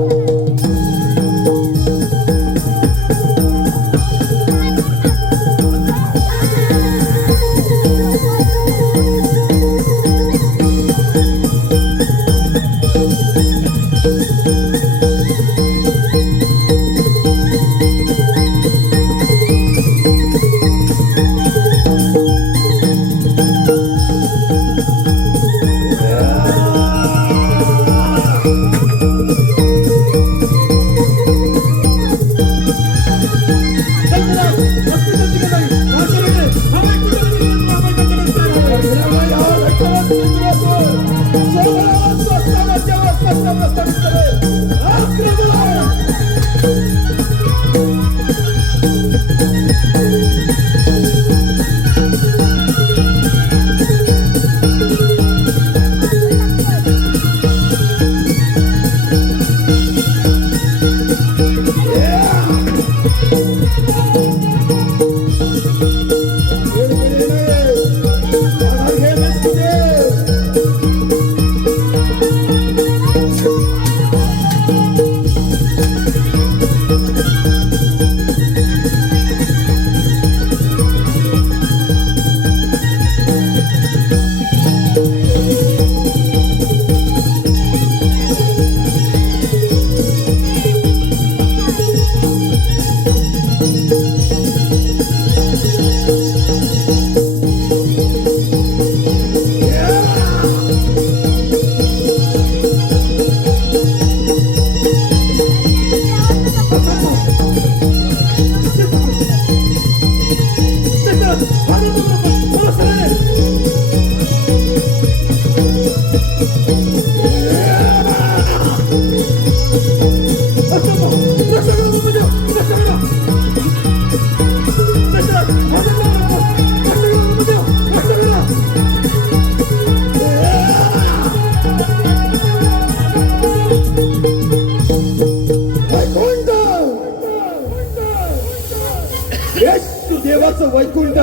देवाचं वैकुंठ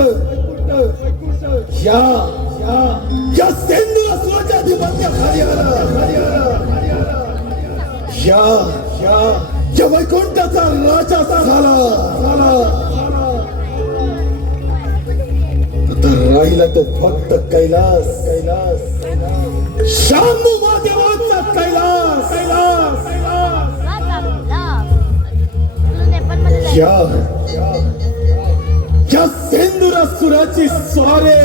या या सेंदूर असुराच्या अधिपत्याखाली या वैकुंठाचा राजा झाला आता राहिला तो फक्त कैलास शांभू महादेवाचा कैलास या सेंदुरासुराची स्वारे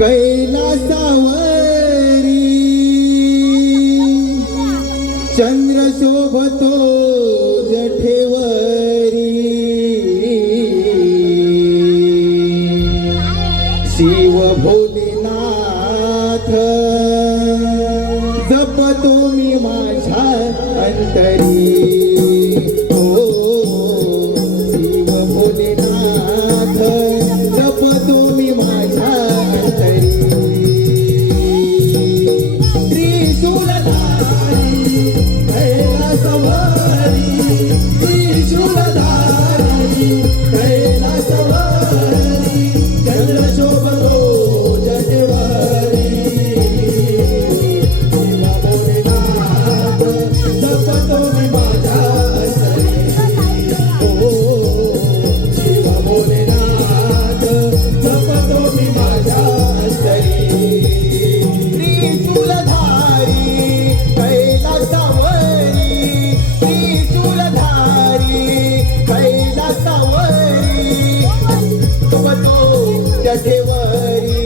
कैलास चंद्र शोभतो जठेवरी शिव भोलेनाथ जपतो मी माझ्या अंतरी हो शिव भोलेनाथ सोबतो जठेवरी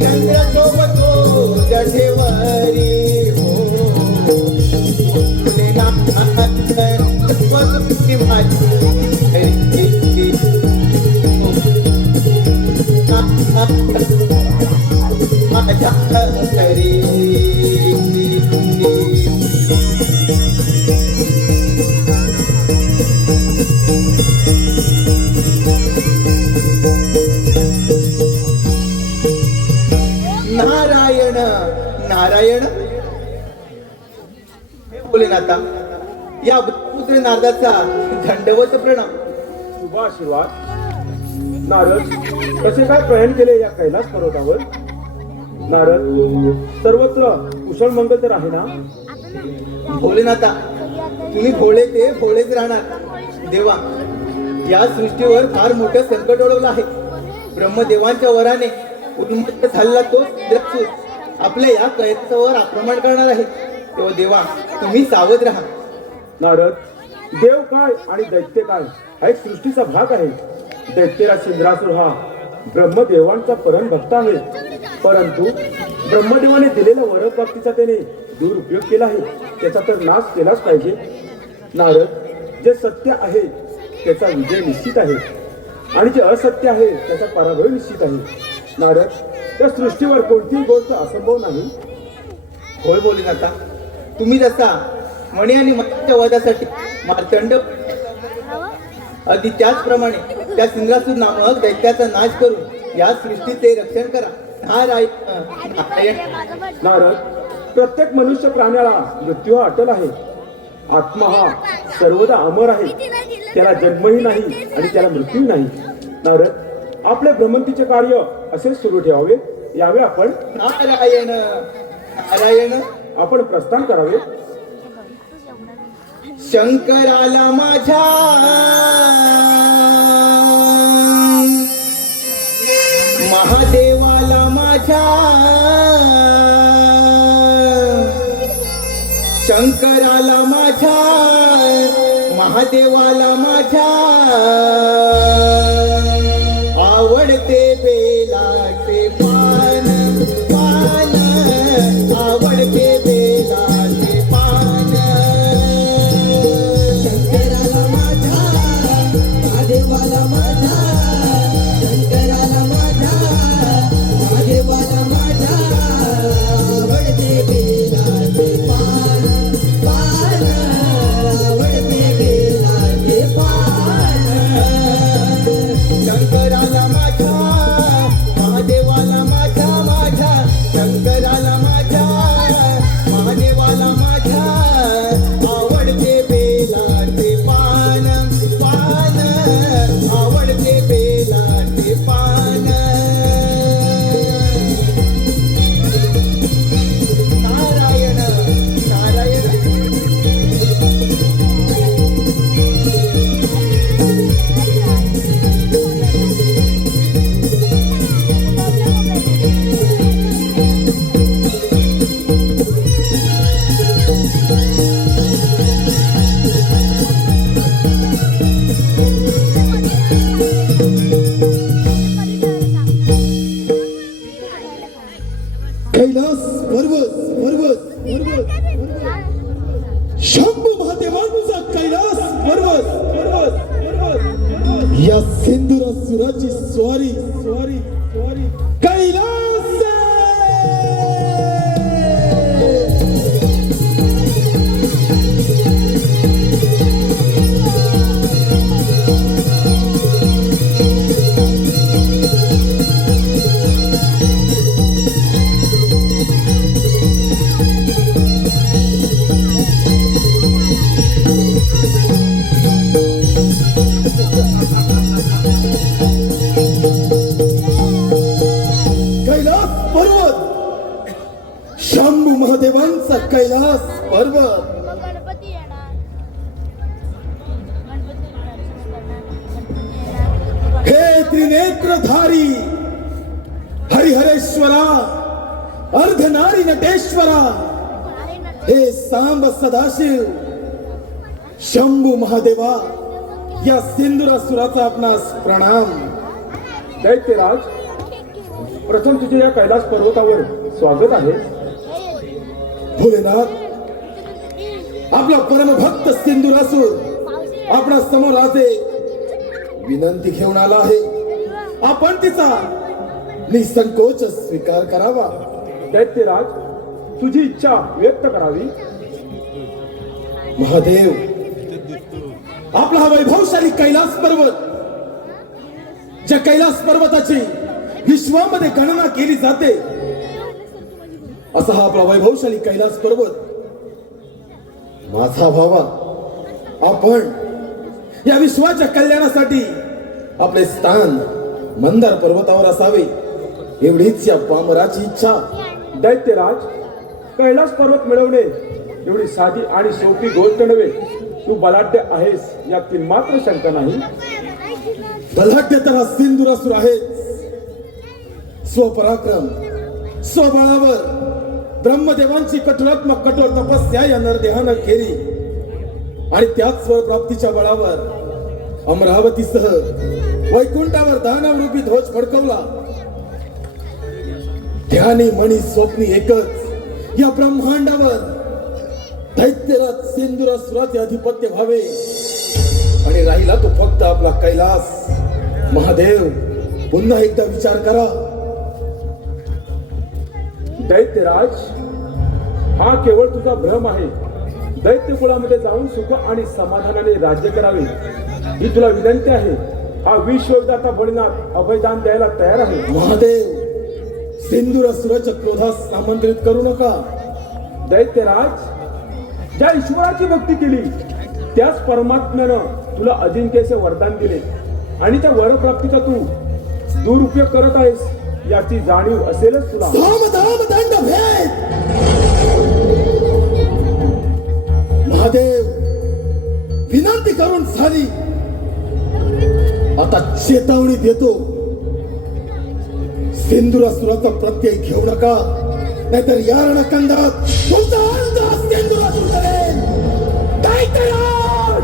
चंद्र सोबतो जठेवरी हो माझ्या घरी नारायण नारायण हे भोलेनाथा या पुत्र नारदाचा दंडवत प्रणाम. शुभ आशीर्वाद. नारद कसे काय प्रयाण केले या कैलास पर्वतावर? नारद सर्वत्र कुशल मंगल तर आहे ना? भोलेनाथा तुम्ही भोळे ते भोळेच राहणार. देवा या सृष्टीवर फार मोठं संकट ओढवलं आहे. ब्रह्मदेवांच्या वराने उन्मत्त झालेला तो इंद्रासूर आपल्या या कैलासावर आक्रमण करणार आहे. तेव्हा देवा तुम्ही सावध राहा. नारद देव काय आणि दैत्य काय हा एक सृष्टीचा भाग आहे. दैत्यराज इंद्रासूर हा ब्रह्मदेवांचा परम भक्त आहे, परंतु ब्रह्मदेवाने दिलेल्या वरप्राप्तीचा त्याने दुरुपयोग केला आहे. त्याचा तर नाश केलाच पाहिजे. नारद जे सत्य आहे त्याचा विजय निश्चित आहे आणि जे असत्य आहे त्याचा पराभव निश्चित आहे. नारद त्या सृष्टीवर कोणतीही गोष्ट असंभव नाही. होय भोलेनाथा तुम्ही जसा मणी आणि मताच्या वधासाठी मार्तंड अगदी त्याचप्रमाणे त्या इंद्रासूर नामक दैत्याचा नाश करून या सृष्टीचे रक्षण करा. नारायण नारायण. नारद प्रत्येक मनुष्य प्राण्याला मृत्यू हा अटल आहे. आत्मा हा सर्वदा अमर आहे. त्याला जन्मही नाही आणि त्याला मृत्यू नाही. नारद आपले भ्रमंतीचे कार्य असेच सुरू ठेवावे. यावे आपण नारायण नारायण. आपण प्रस्थान करावे. शंकराला माझ्या महादेवाला माझ्या शंकराला माझ्या महादेवाला माझ्या आवडते बेलाचे पान पान आवडते बेलाचे पान शंकराला माझ्या महादेवाला माझ्या शंकराला माझ्या महादेवाला माझ्या आवडते बेलाचे पान पान आवडते बेलाचे पान शंकराला माझ्या महादेवाला माझ्या माझ्या शंकराला माझ्या महादेवाला माझ्या आवडते बेलाचे पान पान आवडते बेलाचे पान नारायण नारायण. कैलास पर्वत पर्वत पर्वत शंभू महादेवांचा कैलास पर्वत पर्वत पर्वत या सिंधुरासुराची स्वारी स्वारी स्वारी कैलास कैलास पर्वत शंभू महादेवांचा कैलास पर्वत गणपती येणार. हे त्रिनेत्रधारी हरिहरेश्वरा अर्धनारी नटेश्वरा हे सांब सदाशिव शंभू महादेवा या सिंदुरासुराचा आपणास प्रणाम. दैत्यराज, प्रथम तुझे या कैलास पर्वतावर स्वागत आहे. भोलेनाथ, आपला परमभक्त सिंदुरासूर आपणा समोर आज एक विनंती घेऊन आला आहे. आपण तिचा निसंकोच स्वीकार करावा. दैत्यराज, तुझी इच्छा व्यक्त करावी. महादेव, आपला हा वैभवशाली कैलास पर्वत, ज्या कैलास पर्वताची विश्वामध्ये गणना केली जाते, असा हा आपला वैभवशाली कैलास पर्वत माझा भावा, आपण या विश्वाच्या कल्याणासाठी आपले स्थान मंदार पर्वतावर असावे, एवढीच या पामराची इच्छा. दैत्यराज, कैलास पर्वत मिळवणे एवढी साधी आणि सोपी गोष्ट नव्हे. तू बलाढ्य आहेस यात मात्र शंका नाही. बलाढ्य तर हा सिंदुरासूर आहे. स्वपराक्रम, स्वबळावर ब्रह्मदेवांची कठोरात्मक कठोर तपस्या या नरदेहानं केली आणि त्याच स्वर प्राप्तीच्या बळावर अमरावतीसह वैकुंठावर दानव रूपी ध्वज फडकवला. ध्यानी मणी स्वप्नी एकच या ब्रह्मांडावर दैत्यराज सिंदुरासुराचे अधिपत्य व्हावे आणि राहिला तो फक्त आपला कैलास. महादेव, पुन्हा एकदा विचार करा. दैत्यराज, हा केवळ तुझा भ्रम आहे. दैत्य कुळामध्ये जाऊन सुख आणि समाधानाने राज्य करावे ही तुला विनंती आहे. हा विश्वदाता भोलेनाथ अभयदान द्यायला तयार आहे. महादेव, सिंदुरासुराच्या क्रोधास आमंत्रित करू नका. दैत्यराज, ज्या ईश्वराची भक्ती केली त्याच परमात्म्यानं तुला अजिंक्यचे वरदान दिले आणि त्या वरप्राप्तीचा तू दुरुपयोग करत आहेस याची जाणीव असेलच तुला. धाम धाम दंड भेद. महादेव, विनंती करून झाली, आता चेतावणी देतो. सिंदुरासुराचा प्रत्यय घेऊ नका, नाहीतर या रणकंदात तुमचा अंत सिंदुरासुर करेल. दैत्यराज,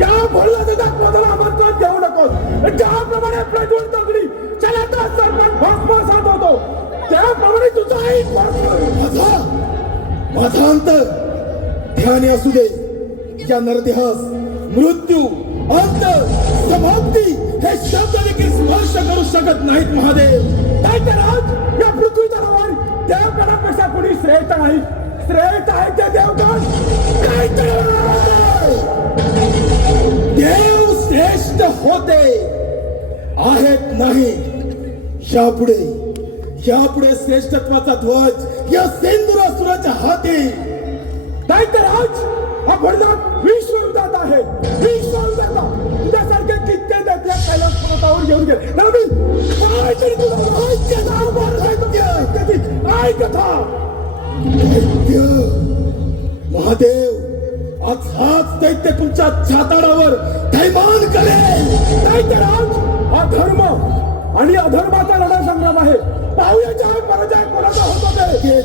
या भोलेनाथाच्या क्रोधाला आमंत्रण देऊ नकोस. ज्याप्रमाणे प्रज्वलित अग्नी चलाचा सर्पण भस्मसात होतो त्याप्रमाणे तुझाही माझा अंत ध्यानी असू दे. या नरदेहास मृत्यू, अंत, समाप्ती हे शब्द देखील स्पर्श करू शकत नाहीत. महादेव, दैत्यराज, या पृथ्वी तलावर देवगणापेक्षा कोणी श्रेष्ठ नाही. श्रेष्ठ आहे ते देवगण. देव श्रेष्ठ होते आहेत नाही. यापुढे श्रेष्ठत्वाचा ध्वज या सिंदुरासुराच्या हाती. दैत्यराज, हा भोलेनाथ विश्वविदात आहे. विश्वविदाता तुझ्यासारखे कित्येक दैत्य कैलास पर्वतावर घेऊन गेले. काय कथा. महादेव, आज हाच दैत्य तुमच्या छाताडावर थैमान करेल. दैत्यराज, हा धर्म आणि अधर्माचा लढा संग्राम आहे. पाहुयाच्या पराजय कोणाचा होतो ते.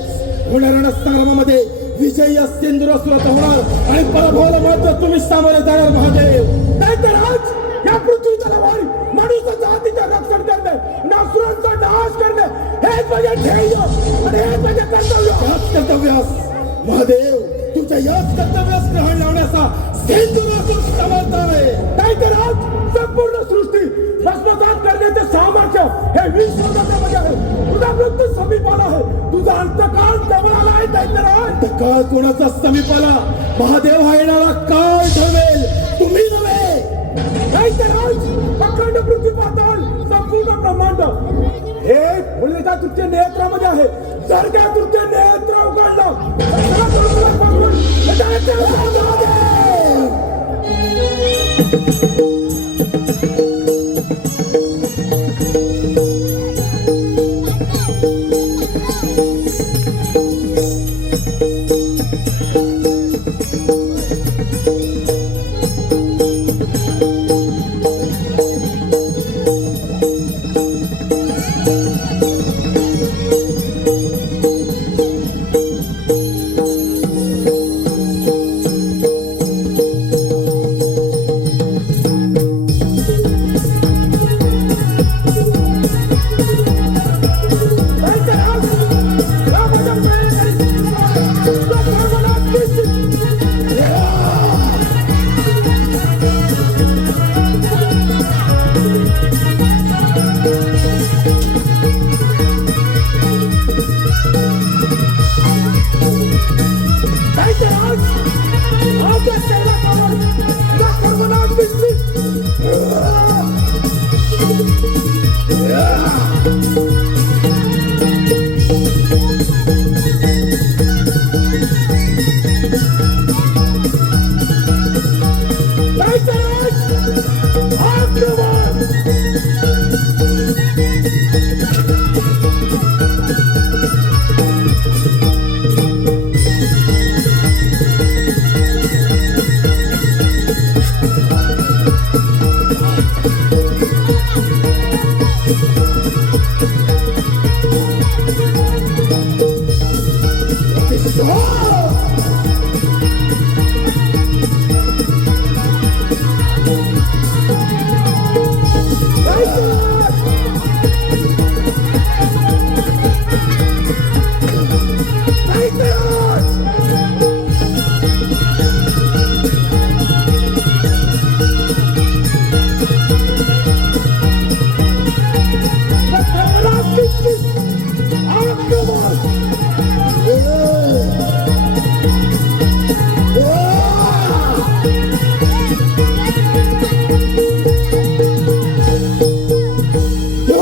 होणाऱ्या संग्रामामध्ये विजय या सिंदुरासुराचा होणार आणि पराभवाला मात्र तुम्ही सामोरे जाणार. महादेव, दैत्यराज, या पृथ्वी तलावर मनुष्य जातीचे रक्षण करणे, नासुरांचा नाश करणे हेच माझे ध्येय आणि हेच माझे कर्तव्य. याच कर्तव्यास महादेव, तुमच्या याच कर्तव्यास ग्रहण लावण्याचा सिंदुरासुर समर्थ आहे. दैत्यराज, संपूर्ण सृष्टी भस्मसात करण्याचे सामर्थ्य हे विश्वदातामध्ये आहे. तुझा मृत्यू समीप आला आहे. तुझा अंतकाळ जवळ आला आहे. दैत्यराज, काळ कोणाचा समीप आला. महादेव हा येणारा काळ ठरवेल, तुम्ही नव्हे. दैत्यराज, अखंड पृथ्वी पाताळ संपूर्ण ब्रह्मांड हे भोलेनाथाच्या तृतीय नेत्रामध्ये आहे. जर त्या तृतीय नेत्र उघडलं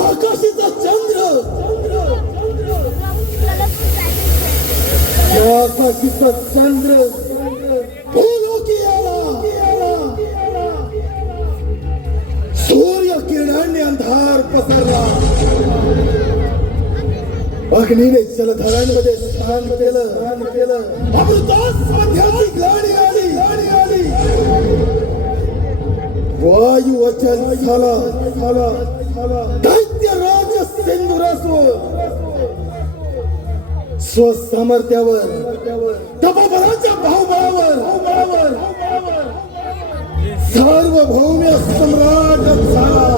आकाशीचा चंद्र आकाशीचा चंद्र भूलोकी आला सूर्य किरणांनी अंधार पसरला अग्नीने जलधरांमध्ये स्नान केलं अमृतास्मध्याची ग्लानी आली वायू अचल झाला दैत्य राज सिंधुरासुर स्वसामर्थ्यावर तपोबलाच्या बाहुबळावर सार्वभौम्य सम्राट झाला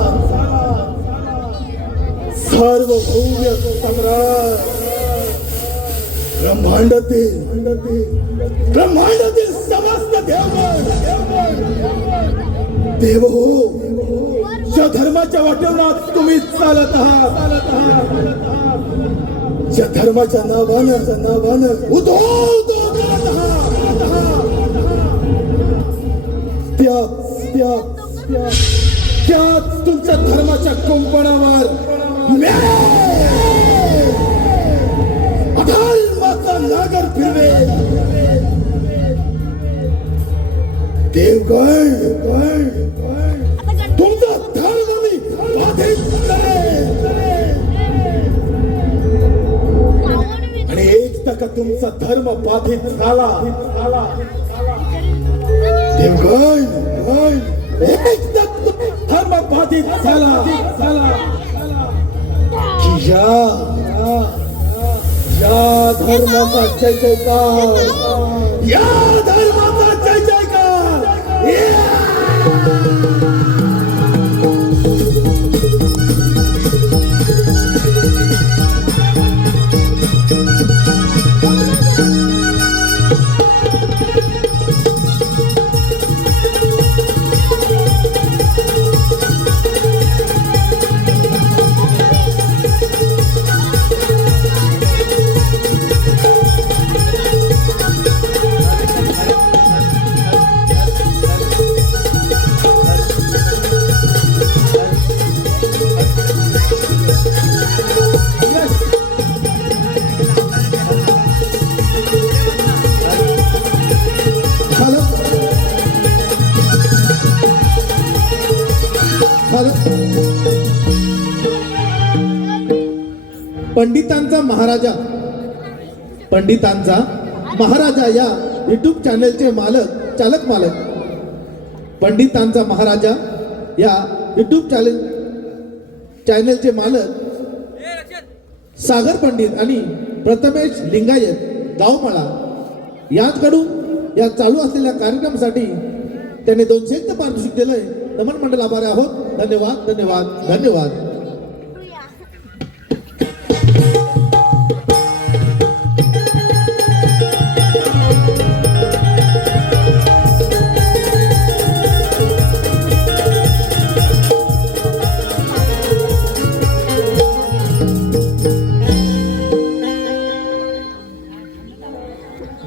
सार्वभौम्य सम्राट ब्रह्मांडातील समस्त देव हो ज्या धर्माच्या वाटेवर तुम्ही चालत आहात ज्या धर्माच्या नावानं उदो करत आहात त्याच तुमच्या धर्माच्या कुंपणावर अधर्माचा नागर फिरवे देवगण तुमचा धर्म मी बाधित करेन आणि एक टक्का तुमचा धर्म बाधित झाला देवगण एक टक्का धर्म बाधित झाला की या धर्माचा जय जयकार या धर्माचा जय जयकार पंडितांचा महाराजा या युट्यूब चॅनलचे चालक मालक पंडितांचा महाराजा या युट्यूब चॅनलचे मालक सागर पंडित आणि प्रथमेश लिंगायत गावमाळा यांच्याकडून या चालू असलेल्या कार्यक्रमासाठी त्यांनी 200 पारितोषिक दिलंय. नमन मंडळ आभारी आहोत. धन्यवाद धन्यवाद धन्यवाद.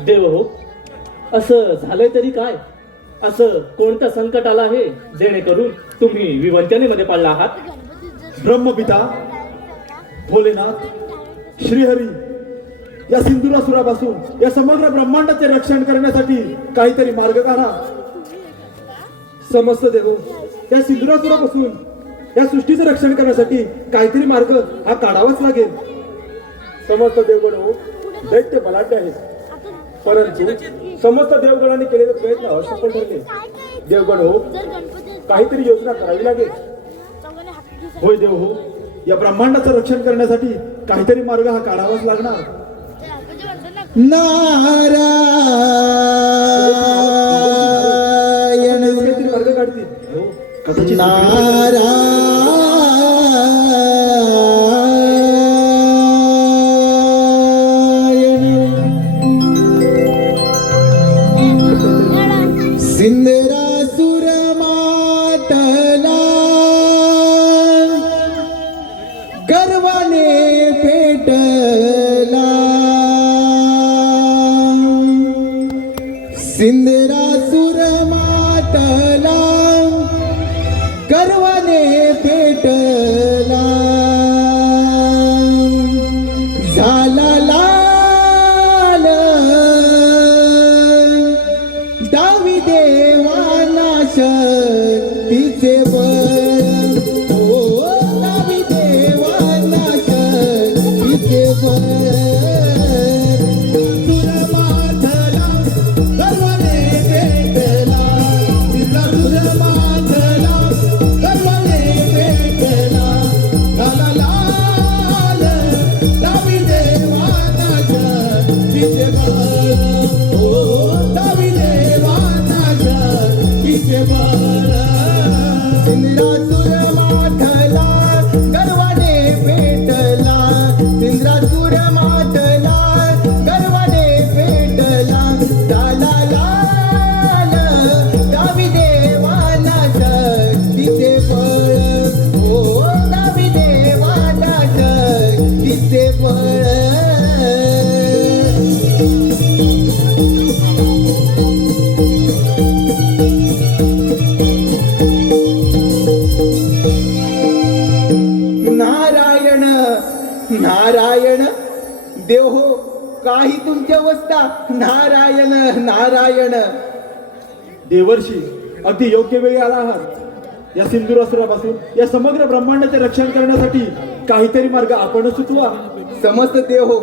देव हो, असं झालंय तरी काय? असं कोणतं संकट आलं आहे जेणेकरून तुम्ही विवंचनेमध्ये पडला आहात? ब्रह्मपिता भोलेनाथ श्रीहरी या सिंधुरासुरापासून या समग्र ब्रह्मांडाचे रक्षण करण्यासाठी काहीतरी मार्ग काढा. समस्त देव या सिंधुरासुरापासून या सृष्टीचं रक्षण करण्यासाठी काहीतरी मार्ग हा काढावाच लागेल. समस्त देवगण हो दैत्य बलाढ्य आहेत, परंतु समस्त देवगणाने केलेले प्रयत्न असफल ठरले. देवगण हो काहीतरी योजना करावी लागेल. होय देव हो, या ब्रह्मांडाचं रक्षण करण्यासाठी काहीतरी मार्ग हा काढावाच लागणार. काहीतरी मार्ग काढतील. हो, कदाचित सिंदरासुर मातला गर्वाने पेटला. सिंदरासुर मातला गर्वाने पेटला. झाला लाल दावी देवाना शक्तीचे बळ. ओ दावी देवाना शक्तीचे बळ. सुर माथला गर्वाने पेटला. सुर माथला गर्वाने पेटला. झाला लाल दावी देवाना शक्तीचे बळ. ओ दावी देवाना शक्तीचे बळ. सिंधुरासुर माथला गर्वाने पेटला. सिंधुरासुर माथला गर्वाने पेटला. झाला लाल दावी देवाना शक्तीचे बळ. ओ दावी देवाना शक्तीचे बळ. नारायण नारायण देव हो, काही तुमची अवस्था. नारायण नारायण. देवर्षी अगदी योग्य वेळी आला आहात. या सिंधुरासुरापासून या समग्र ब्रह्मांडाचे रक्षण करण्यासाठी काहीतरी मार्ग आपण सुचवा. समस्त देव हो,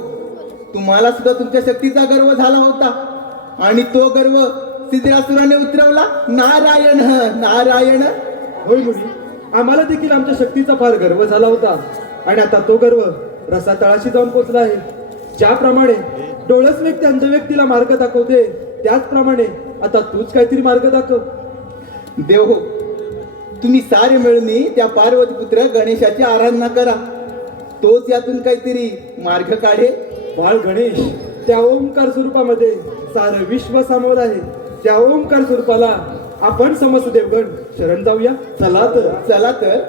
तुम्हाला सुद्धा तुमच्या शक्तीचा गर्व झाला होता आणि तो गर्व सिंधुरासुराने उतरवला. नारायण नारायण. होय मुली, आम्हाला देखील आमच्या शक्तीचा फार गर्व झाला होता आणि आता तो गर्व रसातळाशी जाऊन पोचला आहे. ज्याप्रमाणे डोळस व्यक्ती अंध व्यक्तीला मार्ग दाखवते, त्याचप्रमाणे आता तूच काहीतरी मार्ग दाखव. देव हो, तुम्ही सारे मिळून त्या पार्वती पुत्र गणेशाची आराधना करा. तोच यातून काहीतरी मार्ग काढे. बाळ गणेश त्या ओंकार स्वरूपामध्ये सारं विश्व सामावलं आहे. त्या ओंकार स्वरूपाला आपण समस्त देवगण शरण जाऊया. चला तर. चला तर.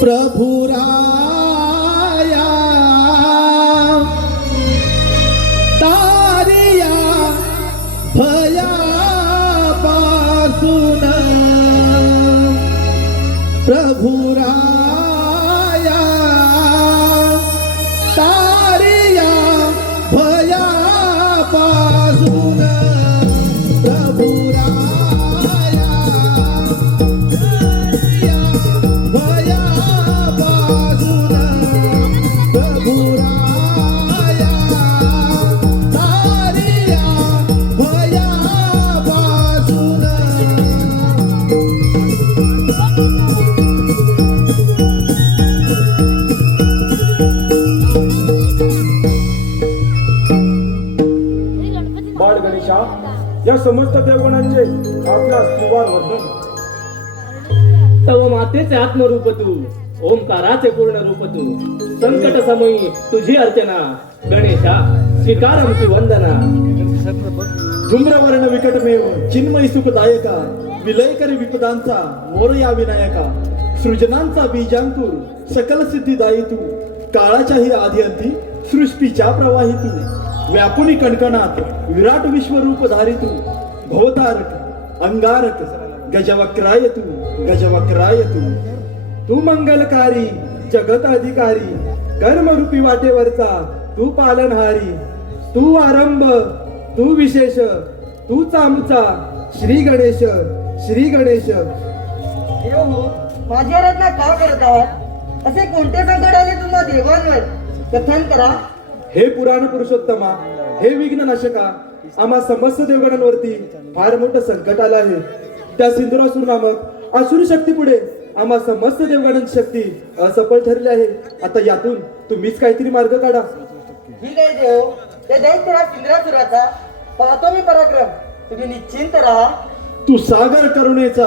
प्रभु राया तारिया भया पासून. प्रभु राया तारिया भया पासून. प्रभु राया भया पासून. प्रभु राया तारिया भया पासून. बाळ गणेशा, या समस्त देवगणांचे आपल्या स्त्रीवार वर्णन. तव मातेचे आत्मरूप तू, ओंकाराचे पूर्ण रूप तू. संकट समयी तुझी अर्चना, गणेशा स्वीकार आमची वंदना. धूम्रवर्ण विकटमेव चिन्मय सुखदायका. विलय करी विपदांचा मोरया विनायका. सृजनांचा बीजांकुर सकल सिद्धिदायी तू. काळाच्याही आधी अंती सृष्टीच्या प्रवाही तू. व्यापुनी कणकणात विराट विश्वरूप धारी तू भवतारक अंगारक गजवक्राय तू गजवक्राय तू. तू मंगलकारी जगत अधिकारी कर्मरूपी वाटेवरचा तू पालनहारी. तू आरंभ तू विशेष तूच आमचा श्री गणेश श्री गणेश. देव हो, माझी आराधना का करत आहात? असे कोणते संकट आले तुम्हा देवांवर? कथन करा. हे पुराण पुरुषोत्तमा, हे विघ्न नाशका, आम्हा समस्त देवगणांवरती फार मोठं संकट आलं आहे. त्या सिंधुरासूर नामक आसुरी शक्ती पुढे आम्हा समस्त देवगणांची शक्ती असफल ठरली आहे. आता यातून तुम्हीच काहीतरी मार्ग काढा. ठीक आहे देव, ते दैत्यराज इंद्रासुराचा पाहतो मी पराक्रम. तुम्ही निश्चिंत राहा. तू सागर करुणेचा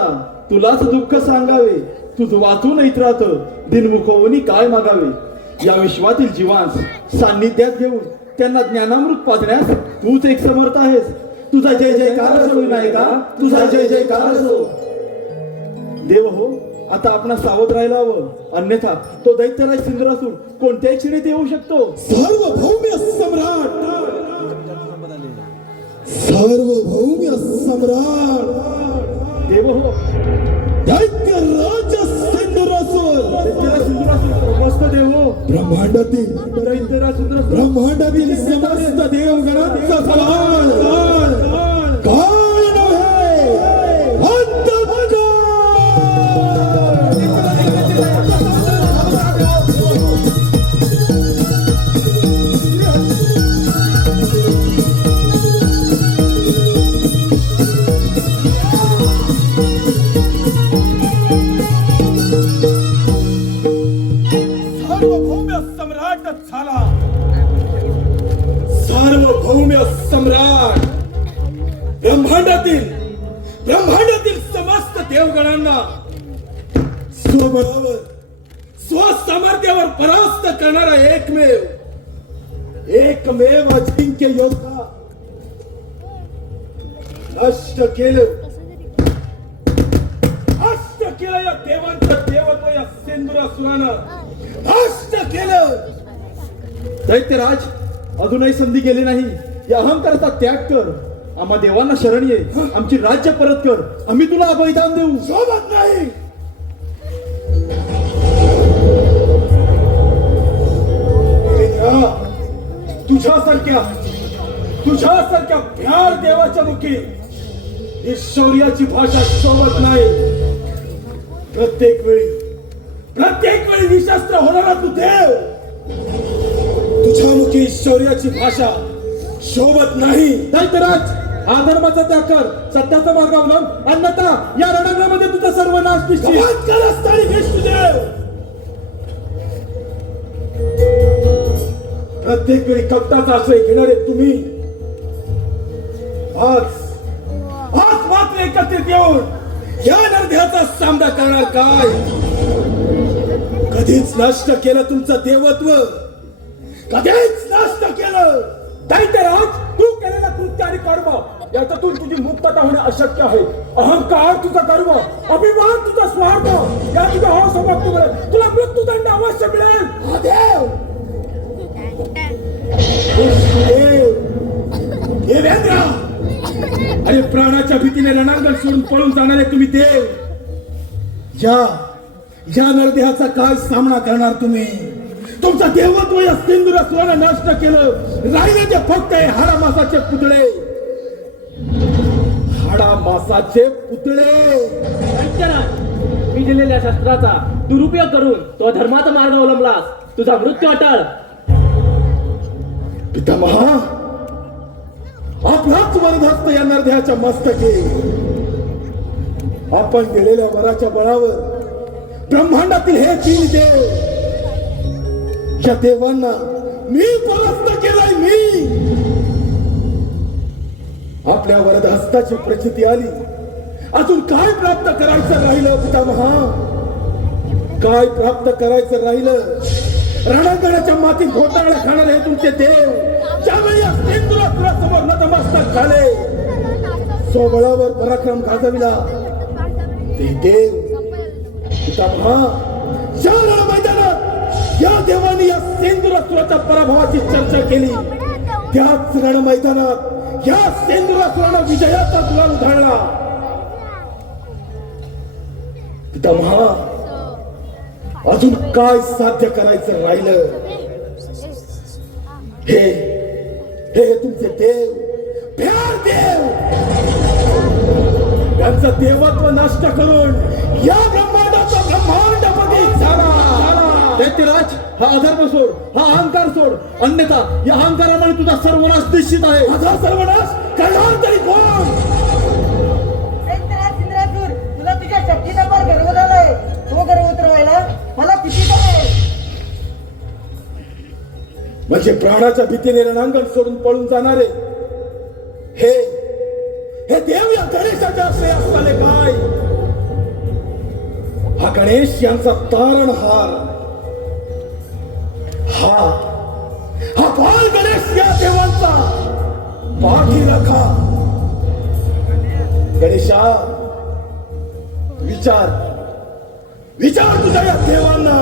तुलाच दुःख सांगावे. तुझ वाचून इतरात दिनमुख होऊनी काय मागावे. या विश्वातील जीवांस सान्निध्यात घेऊन त्यांना ज्ञानामृत पाजण्यास तूच एक समर्थ आहेस. तुझा जय जयकार असो विनायका, तुझा जय जयकार असो. देव हो, आता आपण सावध राहायला हवं, अन्यथा तो दैत्यराज सिंधुरासूर कोणत्याही क्षणी येऊ शकतो. सार्वभौम्य सम्राट, सार्वभौम्य सम्राट, देव हो, दैत्य राज सिंधुरासूर, दैत्यराज सिंधुरासूर मस्त देव हो, ब्रह्मांडातील दैत्यराज सिंधुरासूर ब्रह्मांडातील समस्त देवगणांचा काळ काळ नव्हे, अंतकाळ. सार्वभौम्य सम्राट झाला, सार्वभौम्य सम्राट. ब्रह्मांडातील समस्त देवगणांना स्वबळावर स्वसामर्थ्यावर परास्त करणारा एकमेव अजिंक्य योद्धा नष्ट केलं या देवांचं देवत्व या सिंधुरासुरानं नष्ट केलं. दैत्यराज, अजूनही संधी गेली नाही. या अहंकाराचा त्याग कर. आम्हा देवांना शरण ये. आमची राज्य परत कर. आम्ही तुला अभयदान देऊ. सोबत नाही. तुझ्यासारख्या भ्याड देवाच्या मुखी ही शौर्याची भाषा शोभत नाही. प्रत्येक वेळी निशस्त्र होणारा तू देव, तुझ्या मुखी शौर्याची भाषा शोभत नाही. दैत्यराज, अधर्माचा त्याग कर, सत्याचा मार्ग अवलंब, अन्यथा या रणांगणामध्ये तुझा सर्वनाश निश्चित. कमाल कर असताना विष्णुदेव. प्रत्येक वेळी कपटाचा आश्रय घेणारे तुम्ही आज मात्र एकत्रित येऊन या नरध्याचा सामना करणार काय? कधीच नष्ट केलं तुमचं देवत्व, कधीच नष्ट केलं. दैत्यराज, तू केलेला कृत्य आणि कर्म याच्यातून तुझी मुक्तता होणे अशक्य आहे. अहंकार तुझा गर्व, अभिमान तुझा स्वार्थ या तुझ्या हौसमक्तीमुळे तुला मृत्यूदंड अवश्य मिळेल. हा देव, देवेंद्र, अरे प्राणाच्या भीतीने रणांगण सोडून पळून जाणारे तुम्ही देव, या नरदेहाचा काय सामना करणार तुम्ही? तुमचं देवत्व या सिंधुरासुरानं नष्ट केलं. राहिले ते फक्त हाडामासाचे पुतळे, हाडामासाचे पुतळे. दैत्यराज, मी दिलेल्या शस्त्राचा दुरुपयोग करून तो धर्माचा मार्ग अवलंबलास. तुझा मृत्यू अटळ. पितामहा, आपलाच वरदहस्त या नरदेहाच्या मस्तके. आपण दिलेल्या वराच्या बळावर ब्रह्मांडातील हे 3 देव, या देवांना मी परास्त केलाय. मी आपल्या वरदहस्ताची प्रचिती आली. अजून काय प्राप्त करायचं राहिलं पितामहा? काय प्राप्त करायचं राहिलं? रणांगणाच्या मातीत घोटाळा खाणारे हे तुमचे देव ज्यावेळी या सिंधुरासुरासमोर नतमस्तक झाले, स्वबळावर पराक्रम गाजविला ते देव. पितामहा, या रणमैदानात या देवाने या सिंधुरासुराच्या पराभवाची चर्चा केली. त्याच रण मैदानात या सेंद्रासुरानं विजयाचा गुलाल उधळला. पितामहा, अजून काय साध्य करायचं राहिलं? हे हे तुमचे देव, प्यार देव, त्यांचं देवत्व नष्ट करून या ब्रह्मांडाचा ब्रह्मांडपती झाला. दैत्यराज, हा अधर्म सोड, हा अहंकार सोड, अन्यथा या अहंकारामुळे तुझा सर्वनाश निश्चित आहे. माझा सर्वनाश करणार तरी कोण? दैत्यराज इंद्रासूर, तुला तुझ्या शक्तीचा फार गर्व झालाय. तो गर्व उतरवायला मला किती आहे. म्हणजे प्राणाच्या भीतीने रणांगण सोडून पळून जाणारे हे हे देव या गणेशाच्या आश्रयास आले काय? हा गणेश यांचा तारणहार, हा हा बाल गणेश या देवांचा पाठीराखा. गणेशा, विचार विचार तुझ्या या देवांना.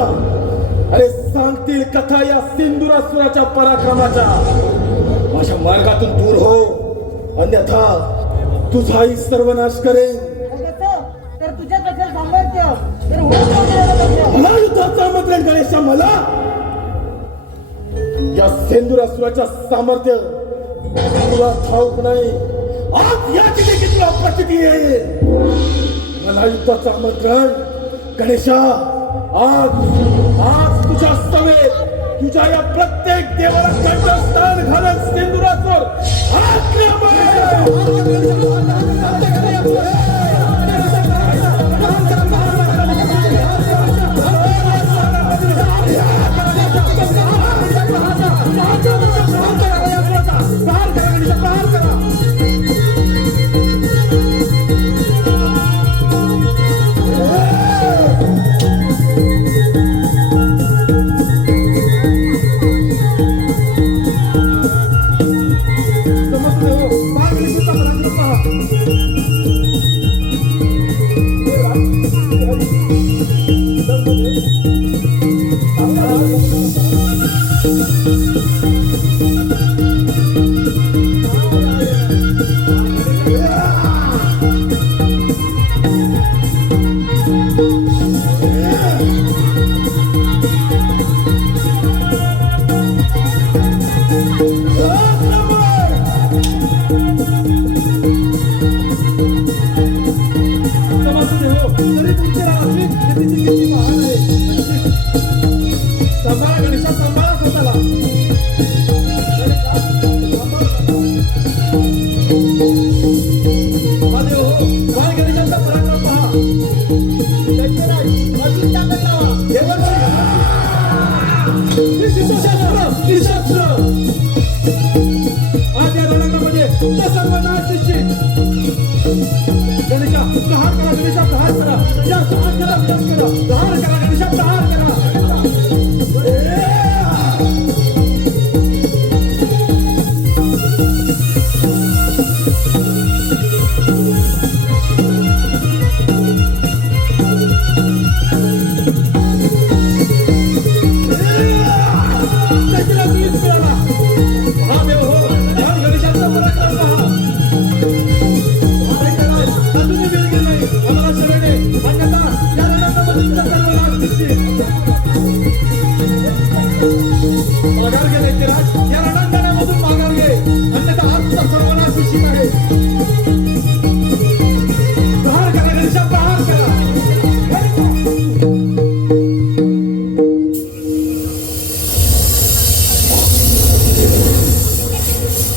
अरे सांगतील कथा या सिंदुरासुराच्या पराक्रमाच्या. माझ्या मार्गातून दूर हो, अन्यथा तुझाही सर्वनाश करेन. कसं? तर तुझ्यात असेल सामर्थ्य तर होऊ मला युद्धाचं आमंत्रण गणेशा, मला या सेंदुरासुराच्या सामर्थ्य तुला ठाऊक नाही. आज या ठिकाणी तुला प्रचिती येईल. मला युद्धाचं आमंत्रण गणेशा. आज तुझ्या समेत तुझ्या या प्रत्येक देवाला कंठस्थान घालत सिंदुरासुर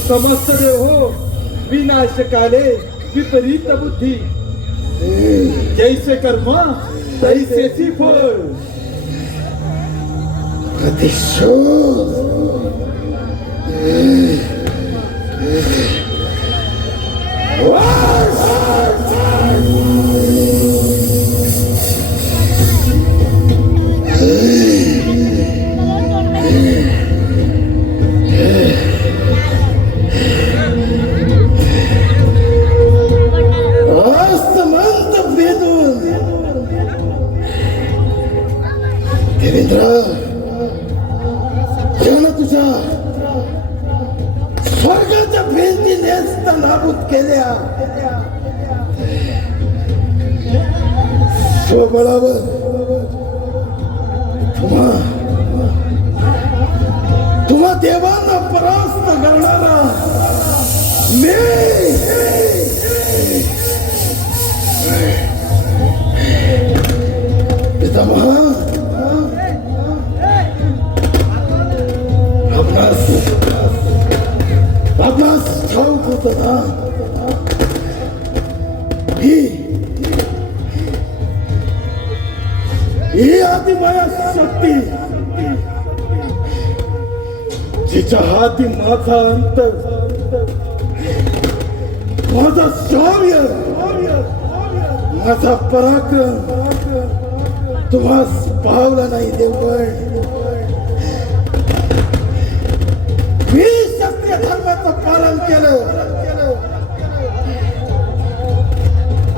समस्त देव हो, विनाश काले विपरीत बुद्धी. जैसे कर्म तैसेची फळ. स्वर्गाच्या भिंती नेस्त नाबूद केल्या. स्वबळावर तुम्हा देवांना परास्त करणारा मी पितामहा, आपणास ठाऊक होत ना, ही आदिमाया शक्ती जिच्या हाती माझा अंतर, माझा शौर्य, माझा पराक्रम तुम्हास पावला नाही देवगण. मी सत्य धर्माचं पालन केलं,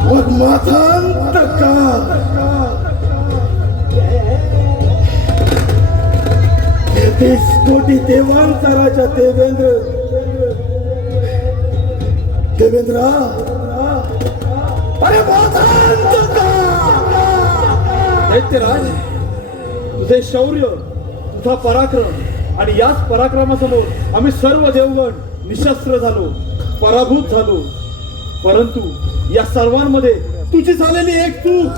मग माझा अंत का? 33 कोटी देवांचा राजा देवेंद्र, अरे माझा अंत का? दैत्यराज, तुझे शौर्य, तुझा पराक्रम आणि याच पराक्रमासमोर आम्ही सर्व देवगण निशस्त्र झालो, पराभूत झालो. परंतु या सर्वांमध्ये तुझी झालेली एक चूक,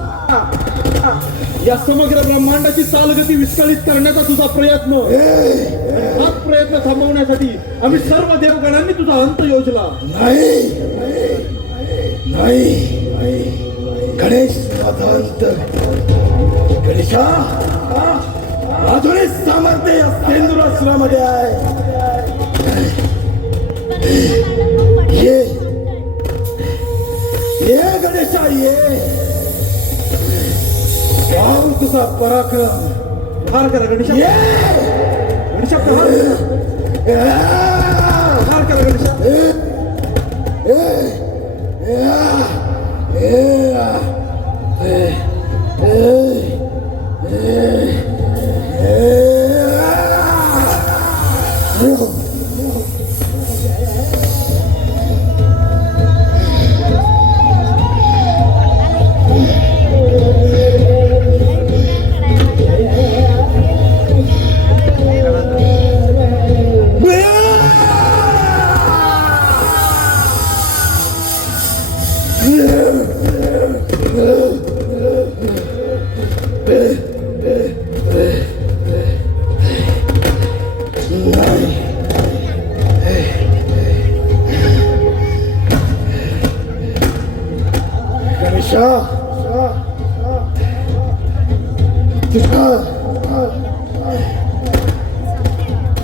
या समग्र ब्रह्मांडाची चालगती विस्कळीत करण्याचा तुझा प्रयत्न, हाच प्रयत्न थांबवण्यासाठी आम्ही सर्व देवगणांनी तुझा अंत योजला. नाही गणेश, माझा अंत गणेशा अजूनही सामर्थ्य या सेंदुरासुरामध्ये आहे. ये गणेशा, ये पाहू तुझा पराक्रम. प्रहार करा गणेशा, गणेशा प्रहार करा गणेशा.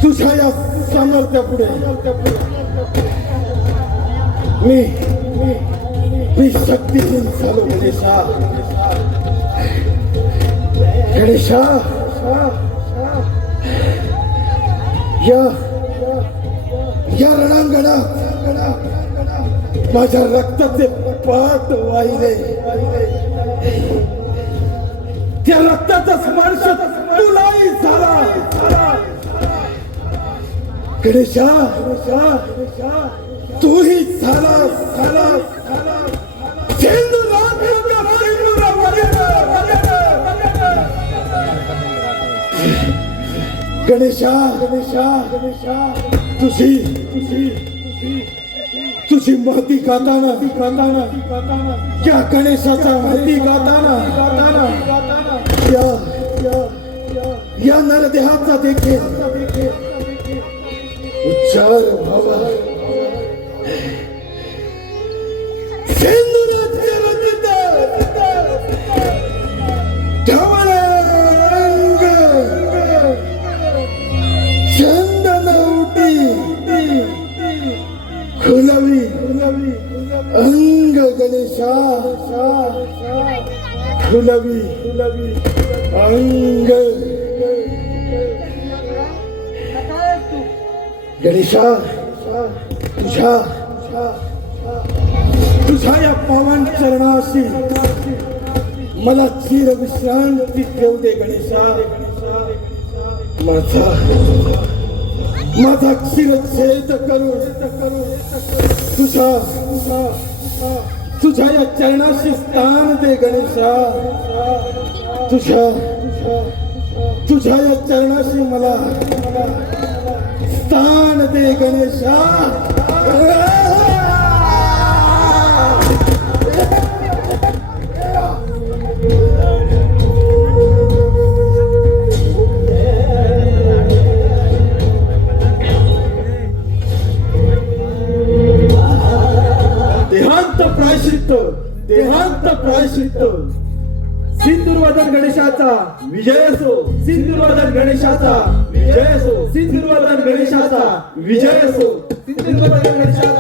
तुझ्या या सामर्थ्यापुढे मी शक्तीहीन झालो. गणेशा, या रणांगणात माझ्या रक्ताचे पाट वाहिले. त्या रक्ताचा स्पर्श तुलाही झाला. गणेशा, तूही झाला. गणेशा, तुझी महती गाताना, त्या गणेशाचा महती गाताना या नरदेहाचा देखील उच्चार व्हावा. खुलवी अंग गणेशा, खुलवी अंग गणेशा. तुझ्या या पावन चरणाशी मला चिर विश्रांती देऊ दे गणेशा. माझा शिरच्छेद करून तुझ्या या चरणाशी स्थान दे गणेशा, तुझ्या या चरणाशी मला स्थान दे गणेशा. देहांत प्रायश्चित्त सिंदूरवदन गणेशाचा विजय असो, सिंदूरवदन गणेशाचा विजय असो, सिंदूरवदन गणेशाचा विजय असो, सिंदूरवदन गणेशाचा